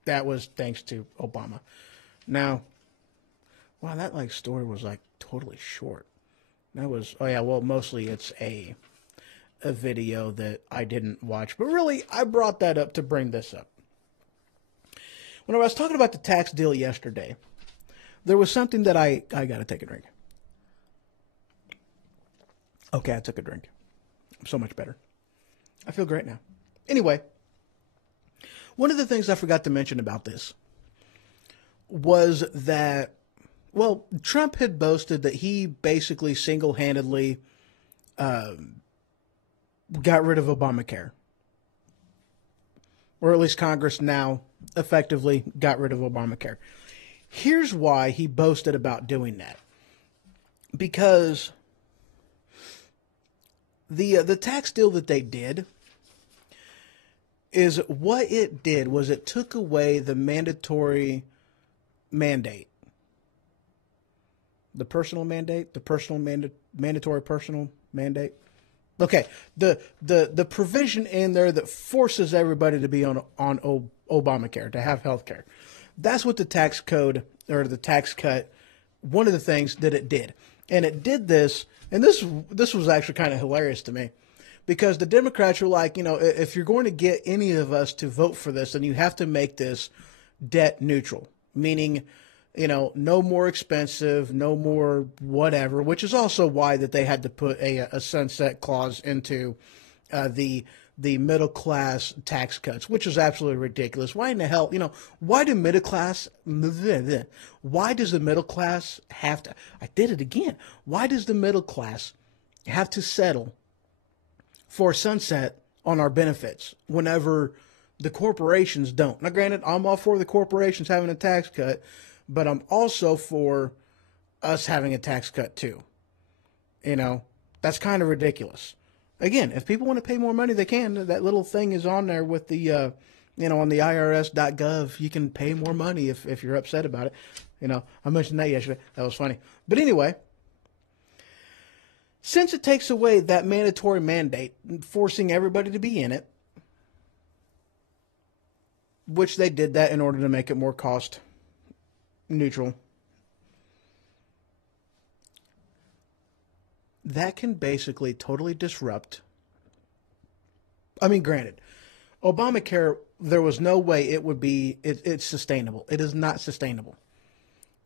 that was thanks to Obama. Now, wow, that story was totally short. That was, mostly it's a video that I didn't watch. But really, I brought that up to bring this up. When I was talking about the tax deal yesterday, there was something that I got to take a drink. Okay, I took a drink. I'm so much better. I feel great now. Anyway, one of the things I forgot to mention about this was that, Trump had boasted that he basically single-handedly got rid of Obamacare. Or at least Congress now effectively got rid of Obamacare. Here's why he boasted about doing that. because the tax deal that they did is what it did was it took away the mandatory mandate. The personal mandate, mandatory personal mandate. Okay, the provision in there that forces everybody to be on Obamacare, to have health care. That's what the tax code or the tax cut, one of the things that it did. And it did this, and this was actually kind of hilarious to me, because the Democrats were like, if you're going to get any of us to vote for this, then you have to make this debt neutral, meaning, no more expensive, no more whatever, which is also why that they had to put a sunset clause into the middle class tax cuts, which is absolutely ridiculous. Why in the hell, why do why does the middle class have to, I did it again. Why does the middle class have to settle for sunset on our benefits whenever the corporations don't? Now, granted, I'm all for the corporations having a tax cut, but I'm also for us having a tax cut too. That's kind of ridiculous. Again, if people want to pay more money, they can. That little thing is on there with the, on the IRS.gov. You can pay more money if you're upset about it. I mentioned that yesterday. That was funny. But anyway, since it takes away that mandatory mandate, forcing everybody to be in it, which they did that in order to make it more cost neutral, that can basically totally disrupt. I mean, granted, Obamacare, there was no way it would be, it's sustainable. It is not sustainable.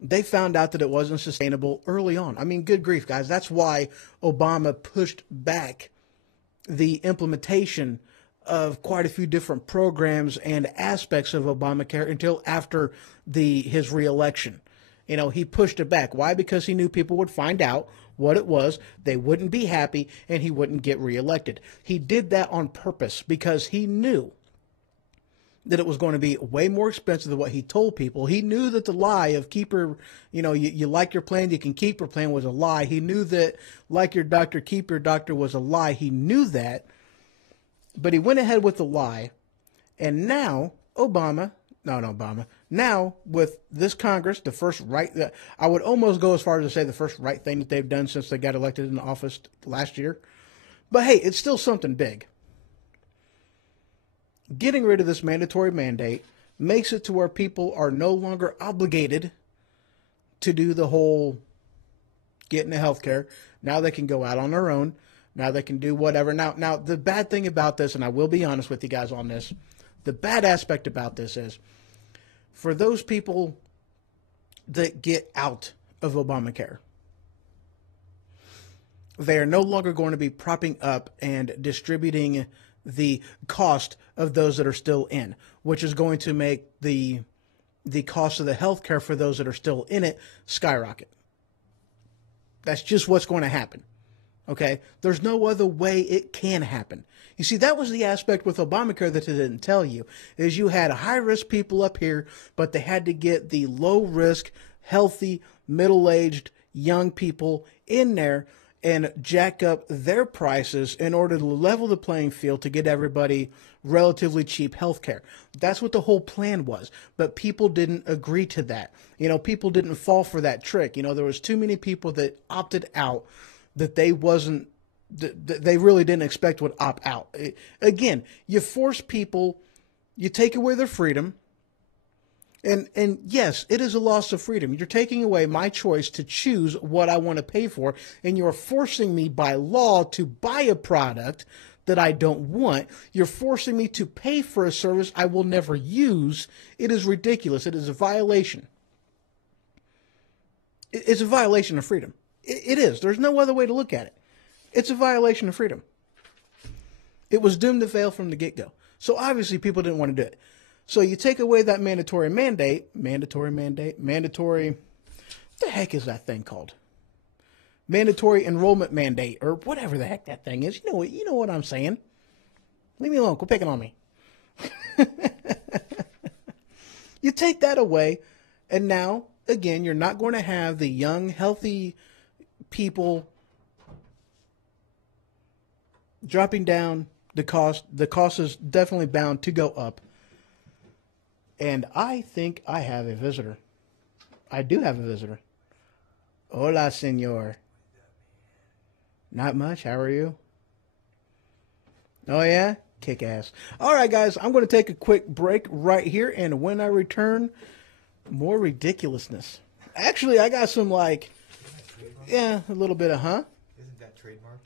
They found out that it wasn't sustainable early on. I mean, good grief, guys. That's why Obama pushed back the implementation of quite a few different programs and aspects of Obamacare until after his reelection. He pushed it back. Why? Because he knew people would find out what it was, they wouldn't be happy, and he wouldn't get reelected. He did that on purpose because he knew that it was going to be way more expensive than what he told people. He knew that the lie of keep your, you like your plan, you can keep your plan was a lie. He knew that like your doctor, keep your doctor was a lie. He knew that, but he went ahead with the lie. And now now with this Congress, the first right, I would almost go as far as to say the first right thing that they've done since they got elected in office last year. But hey, it's still something big. Getting rid of this mandatory mandate makes it to where people are no longer obligated to do the whole getting the health care. Now they can go out on their own. Now they can do whatever. Now the bad thing about this, and I will be honest with you guys on this, the bad aspect about this is for those people that get out of Obamacare, they are no longer going to be propping up and distributing the cost of those that are still in, which is going to make the cost of the health care for those that are still in it skyrocket. That's just what's going to happen. Okay? There's no other way it can happen. You see, that was the aspect with Obamacare that they didn't tell you, is you had high-risk people up here, but they had to get the low-risk, healthy, middle-aged, young people in there and jack up their prices in order to level the playing field to get everybody relatively cheap health care. That's what the whole plan was. But people didn't agree to that. People didn't fall for that trick. There was too many people that opted out that they really didn't expect would opt out. Again, you force people, you take away their freedom. And yes, it is a loss of freedom. You're taking away my choice to choose what I want to pay for, and you're forcing me by law to buy a product that I don't want. You're forcing me to pay for a service I will never use. It is ridiculous. It is a violation. It's a violation of freedom. It is. There's no other way to look at it. It's a violation of freedom. It was doomed to fail from the get-go. So obviously people didn't want to do it. So you take away that mandatory, what the heck is that thing called? Mandatory enrollment mandate, or whatever the heck that thing is. You know what I'm saying. Leave me alone. Quit picking on me. You take that away, and now, again, you're not going to have the young, healthy people dropping down the cost is definitely bound to go up. And I think I have a visitor. I do have a visitor. Hola, senor. Not much. How are you? Oh, yeah? Kick ass. All right, guys. I'm going to take a quick break right here. And when I return, more ridiculousness. Actually, I got some, like, yeah, a little bit of, Isn't that trademarked?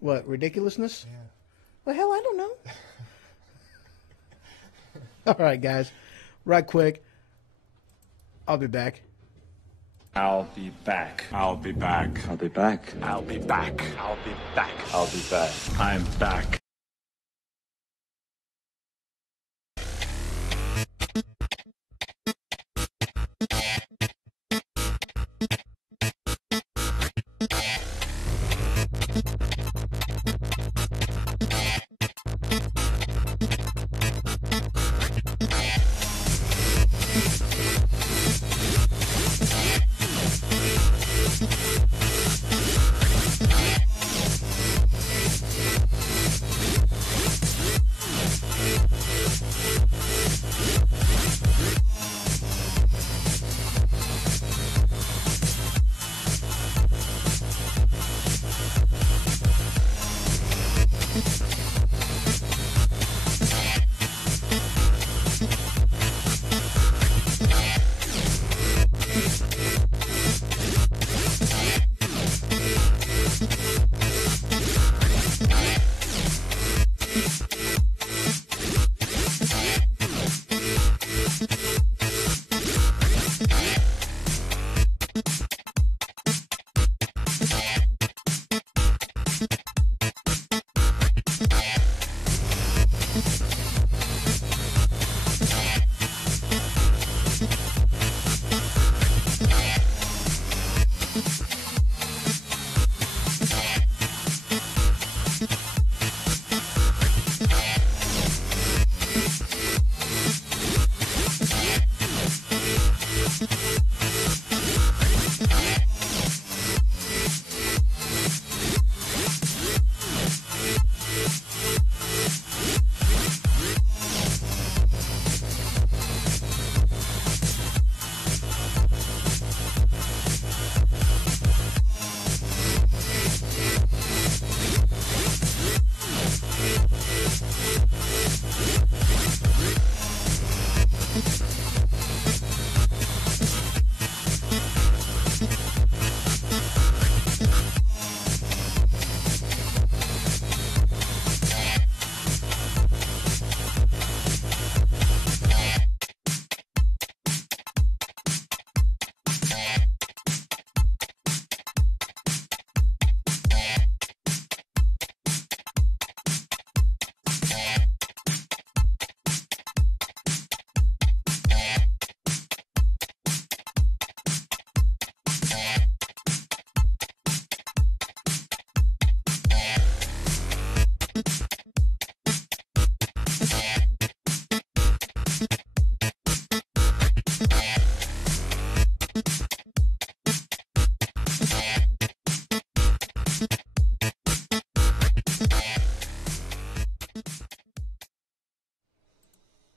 What, ridiculousness? Yeah. Well, hell, I don't know. All right, guys. Right quick. I'll be back. I'll be back. I'll be back. I'll be back. I'll be back. I'll be back. I'll be back. I'm back.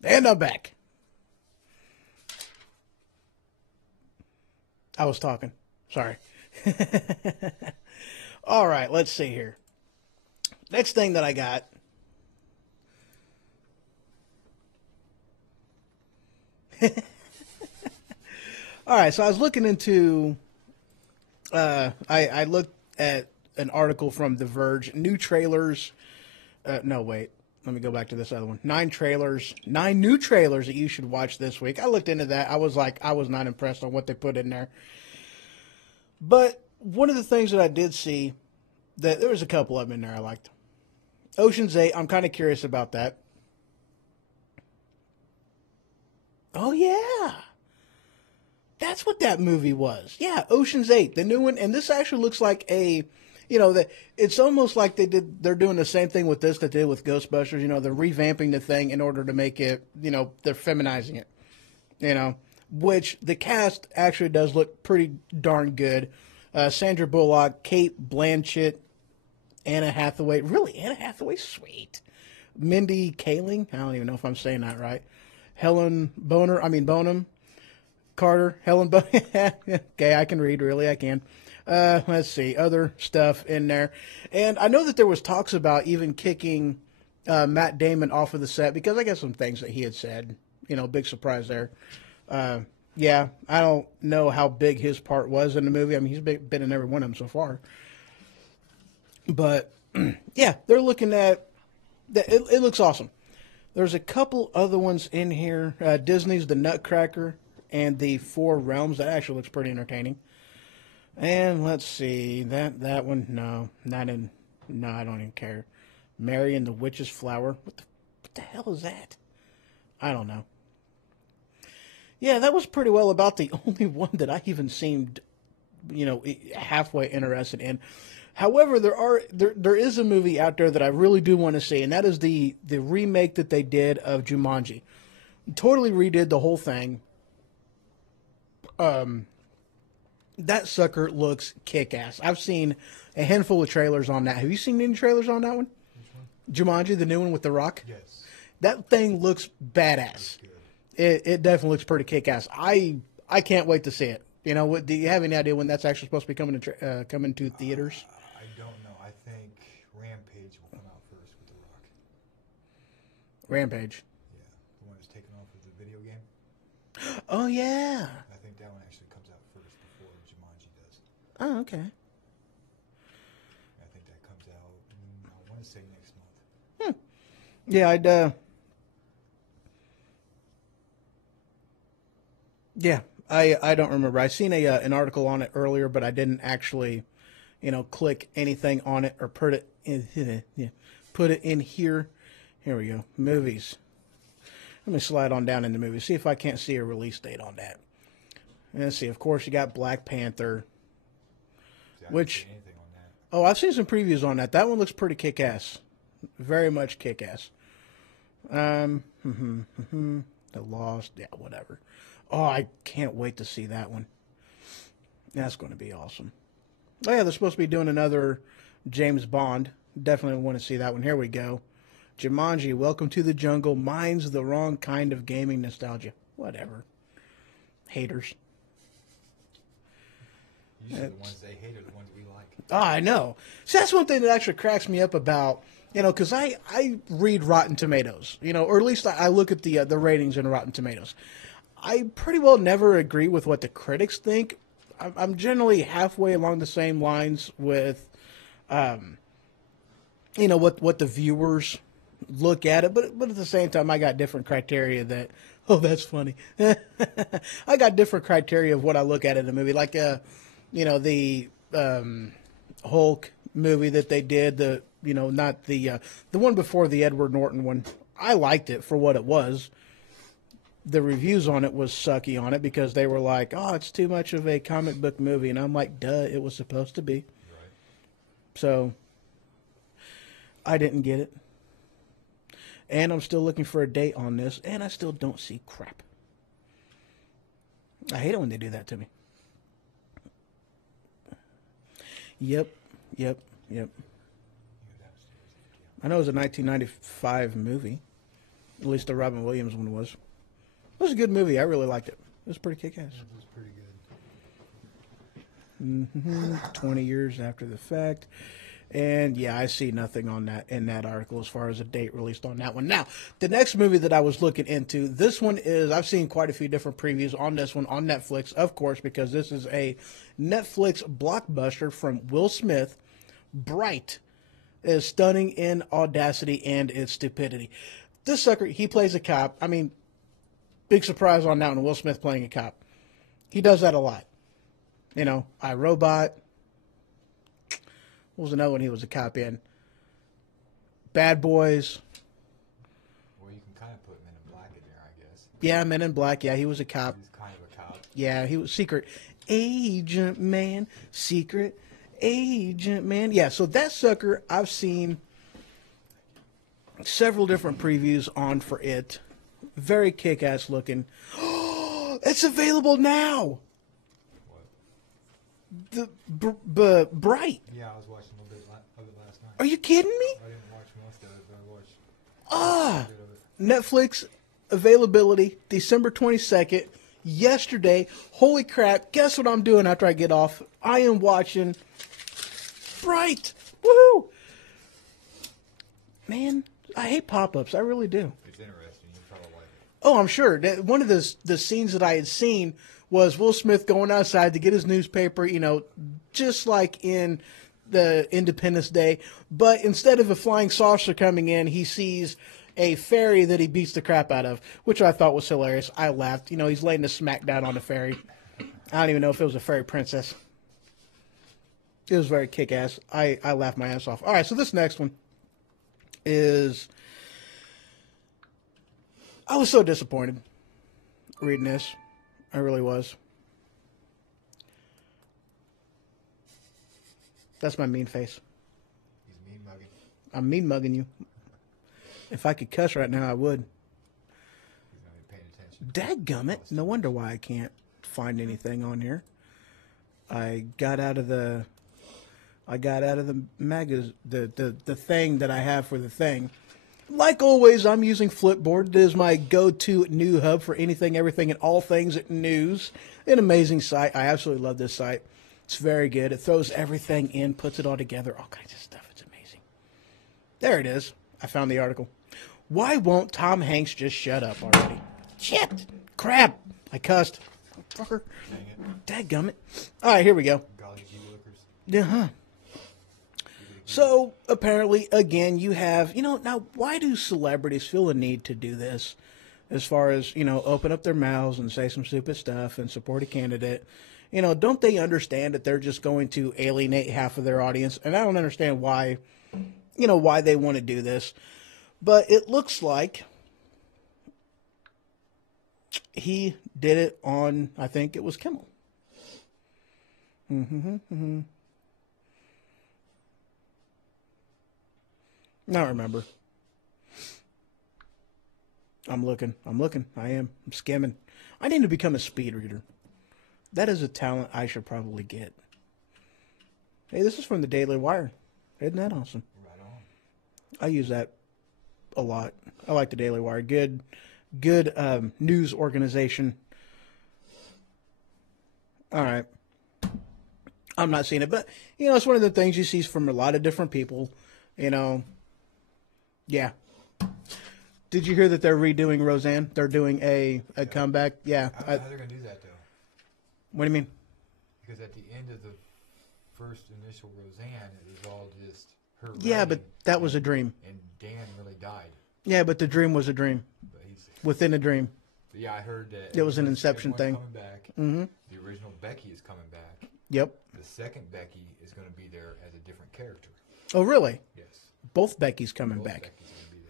And I'm back. I was talking. Sorry. All right, let's see here. Next thing that I got. All right, so I was looking into. I looked at an article from The Verge. New trailers. No, wait. Let me go back to this other one. 9 new trailers that you should watch this week. I looked into that. I was not impressed on what they put in there. But one of the things that I did see, that there was a couple of them in there I liked. Ocean's 8, I'm kind of curious about that. Oh, yeah. That's what that movie was. Yeah, Ocean's 8, the new one. And this actually looks like a... it's almost like they're doing the same thing with this that they did with Ghostbusters. They're revamping the thing in order to make it, they're feminizing it, which the cast actually does look pretty darn good. Sandra Bullock, Kate Blanchett, Anna Hathaway. Really, Anna Hathaway? Sweet. Mindy Kaling. I don't even know if I'm saying that right. Helen Bonham Carter. Helen Bonham. Okay, I can read. Really, I can. Let's see. Other stuff in there. And I know that there was talks about even kicking Matt Damon off of the set because I guess some things that he had said. Big surprise there. Yeah, I don't know how big his part was in the movie. I mean, he's been in every one of them so far. But, yeah, they're looking at... It looks awesome. There's a couple other ones in here. Disney's The Nutcracker and The Four Realms. That actually looks pretty entertaining. And let's see. That one, no. No, I don't even care. Mary and the Witch's Flower. What the hell is that? I don't know. Yeah, that was pretty well about the only one that I even seemed, halfway interested in. However, there is a movie out there that I really do want to see, and that is the remake that they did of Jumanji. Totally redid the whole thing. That sucker looks kick-ass. I've seen a handful of trailers on that. Have you seen any trailers on that one? Which one? Jumanji, the new one with The Rock? Yes. That thing looks badass. It definitely looks pretty kick-ass. I can't wait to see it. Do you have any idea when that's actually supposed to be coming to theaters? I don't know. I think Rampage will come out first with The Rock. Rampage. Yeah, the one that's taken off with the video game. Oh, yeah. I think that one actually comes out first before Jumanji does. Oh, okay. I think that comes out, I want to say next month. Yeah, I don't remember. I seen an article on it earlier, but I didn't actually, click anything on it or put it in here. Here we go. Movies. Let me slide on down into movies. See if I can't see a release date on that. Let's see. Of course, you got Black Panther. See, I didn't see anything on that. Oh, I've seen some previews on that. That one looks pretty kick-ass. Very much kick-ass. The Lost. Yeah, whatever. Oh, I can't wait to see that one. That's going to be awesome. Oh, yeah, they're supposed to be doing another James Bond. Definitely want to see that one. Here we go. Jumanji, Welcome to the Jungle. Mine's the wrong kind of gaming nostalgia. Whatever. Haters. Usually the ones they hate are the ones we like. Oh, I know. See, that's one thing that actually cracks me up about, because I read Rotten Tomatoes, or at least I look at the ratings in Rotten Tomatoes. I pretty well never agree with what the critics think. I'm generally halfway along the same lines with, what the viewers look at it. But at the same time, I got different criteria that, oh, that's funny. I got different criteria of what I look at in a movie. Like, the Hulk movie that they did, not the one before the Edward Norton one. I liked it for what it was. The reviews on it was sucky on it because they were like, oh, it's too much of a comic book movie. And I'm like, duh, it was supposed to be. Right. So I didn't get it. And I'm still looking for a date on this, and I still don't see crap. I hate it when they do that to me. Yep. I know it was a 1995 movie. At least the Robin Williams one was. It was a good movie. I really liked it. It was pretty kick-ass. It was pretty good. 20 years after the fact. And yeah, I see nothing on that in that article as far as a date released on that one. Now, the next movie that I was looking into, this one is, I've seen quite a few different previews on this one on Netflix, of course, because this is a Netflix blockbuster from Will Smith. Bright is stunning in audacity and its stupidity. This sucker, he plays a cop. I mean, big surprise on that one, Will Smith playing a cop. He does that a lot. iRobot. What was another one he was a cop in? Bad Boys. Well, you can kind of put Men in Black in there, I guess. Yeah, Men in Black. Yeah, he was a cop. He's kind of a cop. Yeah, he was Secret Agent Man. Secret Agent Man. Yeah, so that sucker, I've seen several different previews on for it. Very kick-ass looking. It's available now. What? Bright. Yeah, I was watching a little bit of it last night. Are you kidding me? I didn't watch most of it, but I watched Ah, a bit of it. Netflix availability December 22nd. Yesterday. Holy crap. Guess what I'm doing after I get off? I am watching Bright. Woohoo! Man, I hate pop-ups. I really do. It's interesting. You probably like it. Oh, I'm sure. One of the scenes that I had seen was Will Smith going outside to get his newspaper, just like in the Independence Day. But instead of a flying saucer coming in, he sees a fairy that he beats the crap out of, which I thought was hilarious. I laughed. He's laying the smack down on the fairy. I don't even know if it was a fairy princess. It was very kick-ass. I laughed my ass off. All right, so this next one is... I was so disappointed reading this. I really was. That's my mean face. He's mean mugging. I'm mean mugging you. If I could cuss right now, I would. He's not even paying attention. Dadgummit. No wonder why I can't find anything on here. I got out of the the thing that I have for the thing. Like always, I'm using Flipboard. It is my go-to new hub for anything, everything, and all things news. An amazing site. I absolutely love this site. It's very good. It throws everything in, puts it all together, all kinds of stuff. It's amazing. There it is. I found the article. Why won't Tom Hanks just shut up already? Shit! Crap! I cussed. Fucker. Dadgummit. All right, here we go. Golly gee willikers. Yeah. So, apparently, again, you have, now, why do celebrities feel a need to do this? As far as, open up their mouths and say some stupid stuff and support a candidate. Don't they understand that they're just going to alienate half of their audience? And I don't understand why, why they want to do this. But it looks like he did it on, I think it was Kimmel. I don't remember. I'm looking. I am. I'm skimming. I need to become a speed reader. That is a talent I should probably get. Hey, this is from the Daily Wire. Isn't that awesome? Right on. I use that a lot. I like the Daily Wire. Good news organization. All right. I'm not seeing it, but, it's one of the things you see from a lot of different people, Yeah. Did you hear that they're redoing Roseanne? They're doing a comeback? Yeah. How are they going to do that, though? What do you mean? Because at the end of the first initial Roseanne, it was all just her. Yeah, but writing, that was a dream. And Dan really died. Yeah, but the dream was a dream. But he's, Within a dream. yeah, I heard that. It was an Inception thing. Coming back. Mm-hmm. The original Becky is coming back. Yep. The second Becky is going to be there as a different character. Oh, really? Yes. Both Becky's coming Both back. Becky's going to be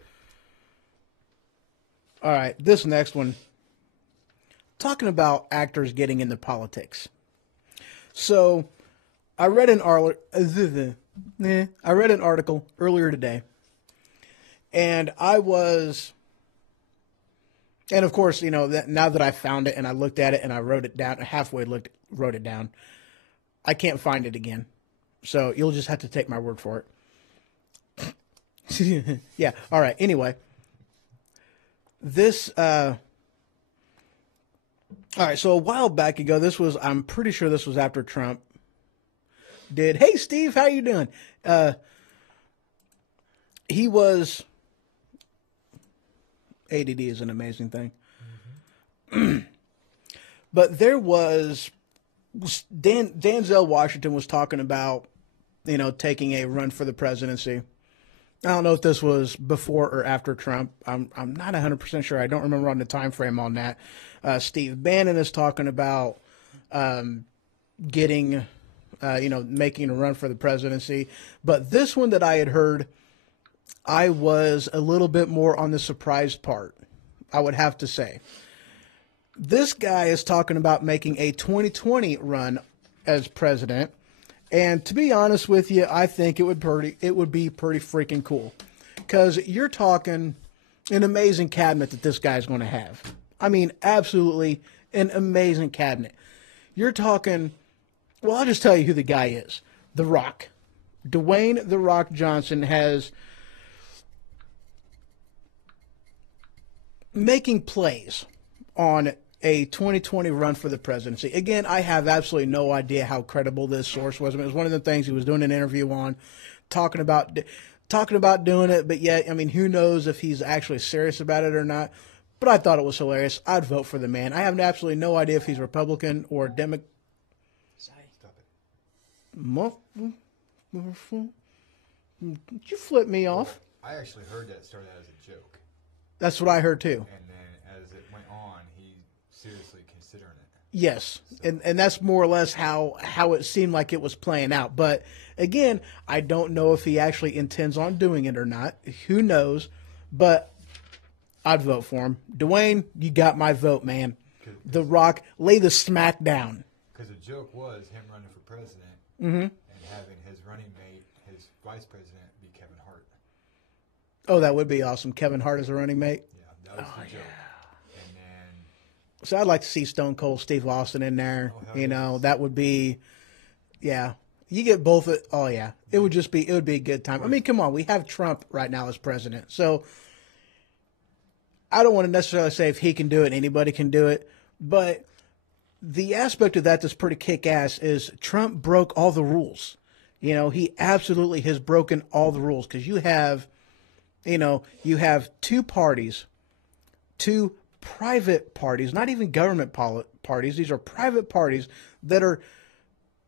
there. All right, this next one. Talking about actors getting into politics. So, I read an article earlier today, and and of course, now that I found it and I looked at it and I wrote it down, wrote it down, I can't find it again. So you'll just have to take my word for it. Yeah. All right. Anyway, all right, so a while back ago, I'm pretty sure this was after Trump hey, Steve, how you doing? He was, ADD is an amazing thing. Mm-hmm. But there was, Denzel Washington was talking about, taking a run for the presidency. I don't know if this was before or after Trump. I'm not 100% sure. I don't remember on the time frame on that. Steve Bannon is talking about making a run for the presidency. But this one that I had heard, I was a little bit more on the surprised part, I would have to say. This guy is talking about making a 2020 run as president. And to be honest with you, I think it would be pretty freaking cool, because you're talking an amazing cabinet that this guy's going to have. I mean, absolutely an amazing cabinet. You're talking Well, I'll just tell you who the guy is. The Rock. Dwayne "The Rock" Johnson has making plays on a 2020 run for the presidency. Again, I have absolutely no idea how credible this source was. I mean, it was one of the things he was doing an interview on, talking about doing it, but yet, I mean, who knows if he's actually serious about it or not. But I thought it was hilarious. I'd vote for the man. I have absolutely no idea if he's Republican or Democrat. Stop it. Did you flip me off? I actually heard that started out as a joke. That's what I heard too. And then as it went on, he seriously considering it. Yes, and that's more or less how it seemed like it was playing out. But again, I don't know if he actually intends on doing it or not. Who knows? But I'd vote for him. Dwayne, you got my vote, man. The Rock, lay the smack down. Because the joke was him running for president Mm-hmm. and having his running mate, his vice president, be Kevin Hart. Oh, that would be awesome. Kevin Hart as a running mate. Yeah, that was the joke. And then So I'd like to see Stone Cold Steve Austin in there. Oh, hell You know, yes. that would be, yeah. You get both. Oh yeah, it would be a good time. I mean, come on, we have Trump right now as president, so I don't want to necessarily say if he can do it, anybody can do it, but the aspect of that that's pretty kick-ass is Trump broke all the rules. You know, he absolutely has broken all the rules because you have two parties, two private parties, not even government parties. These are private parties that are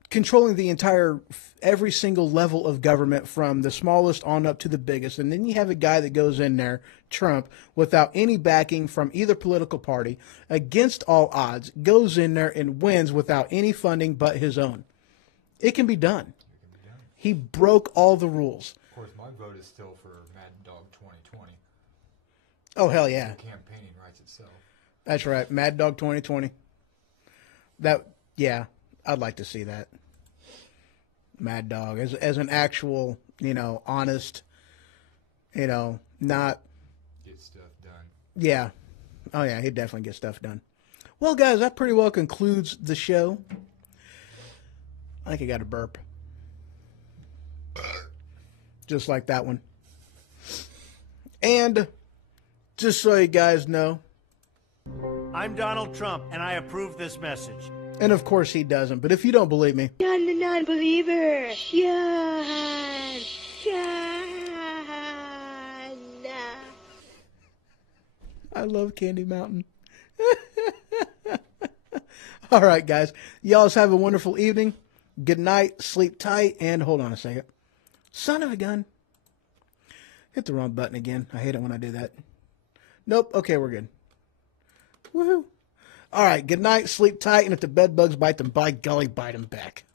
controlling the every single level of government from the smallest on up to the biggest. And then you have a guy that goes in there, Trump, without any backing from either political party, against all odds, goes in there and wins without any funding but his own. It can be done. He broke all the rules. of course, my vote is still for Mad Dog 2020. Oh, hell yeah. The campaigning writes itself. That's right. Mad Dog 2020. Yeah, I'd like to see that. Mad Dog as an actual, honest, not. Get stuff done. Yeah. Oh, yeah, he'd definitely get stuff done. Well, guys, that pretty well concludes the show. I think I got a burp. Just like that one. And just so you guys know. I'm Donald Trump, and I approve this message. And of course he doesn't. But if you don't believe me. John the non-believer. John. I love Candy Mountain. All right, guys. Y'all have a wonderful evening. Good night. Sleep tight. And hold on a second. Son of a gun. Hit the wrong button again. I hate it when I do that. Nope. Okay, we're good. Woohoo. All right. Good night. Sleep tight. And if the bed bugs bite them, by golly, bite them back.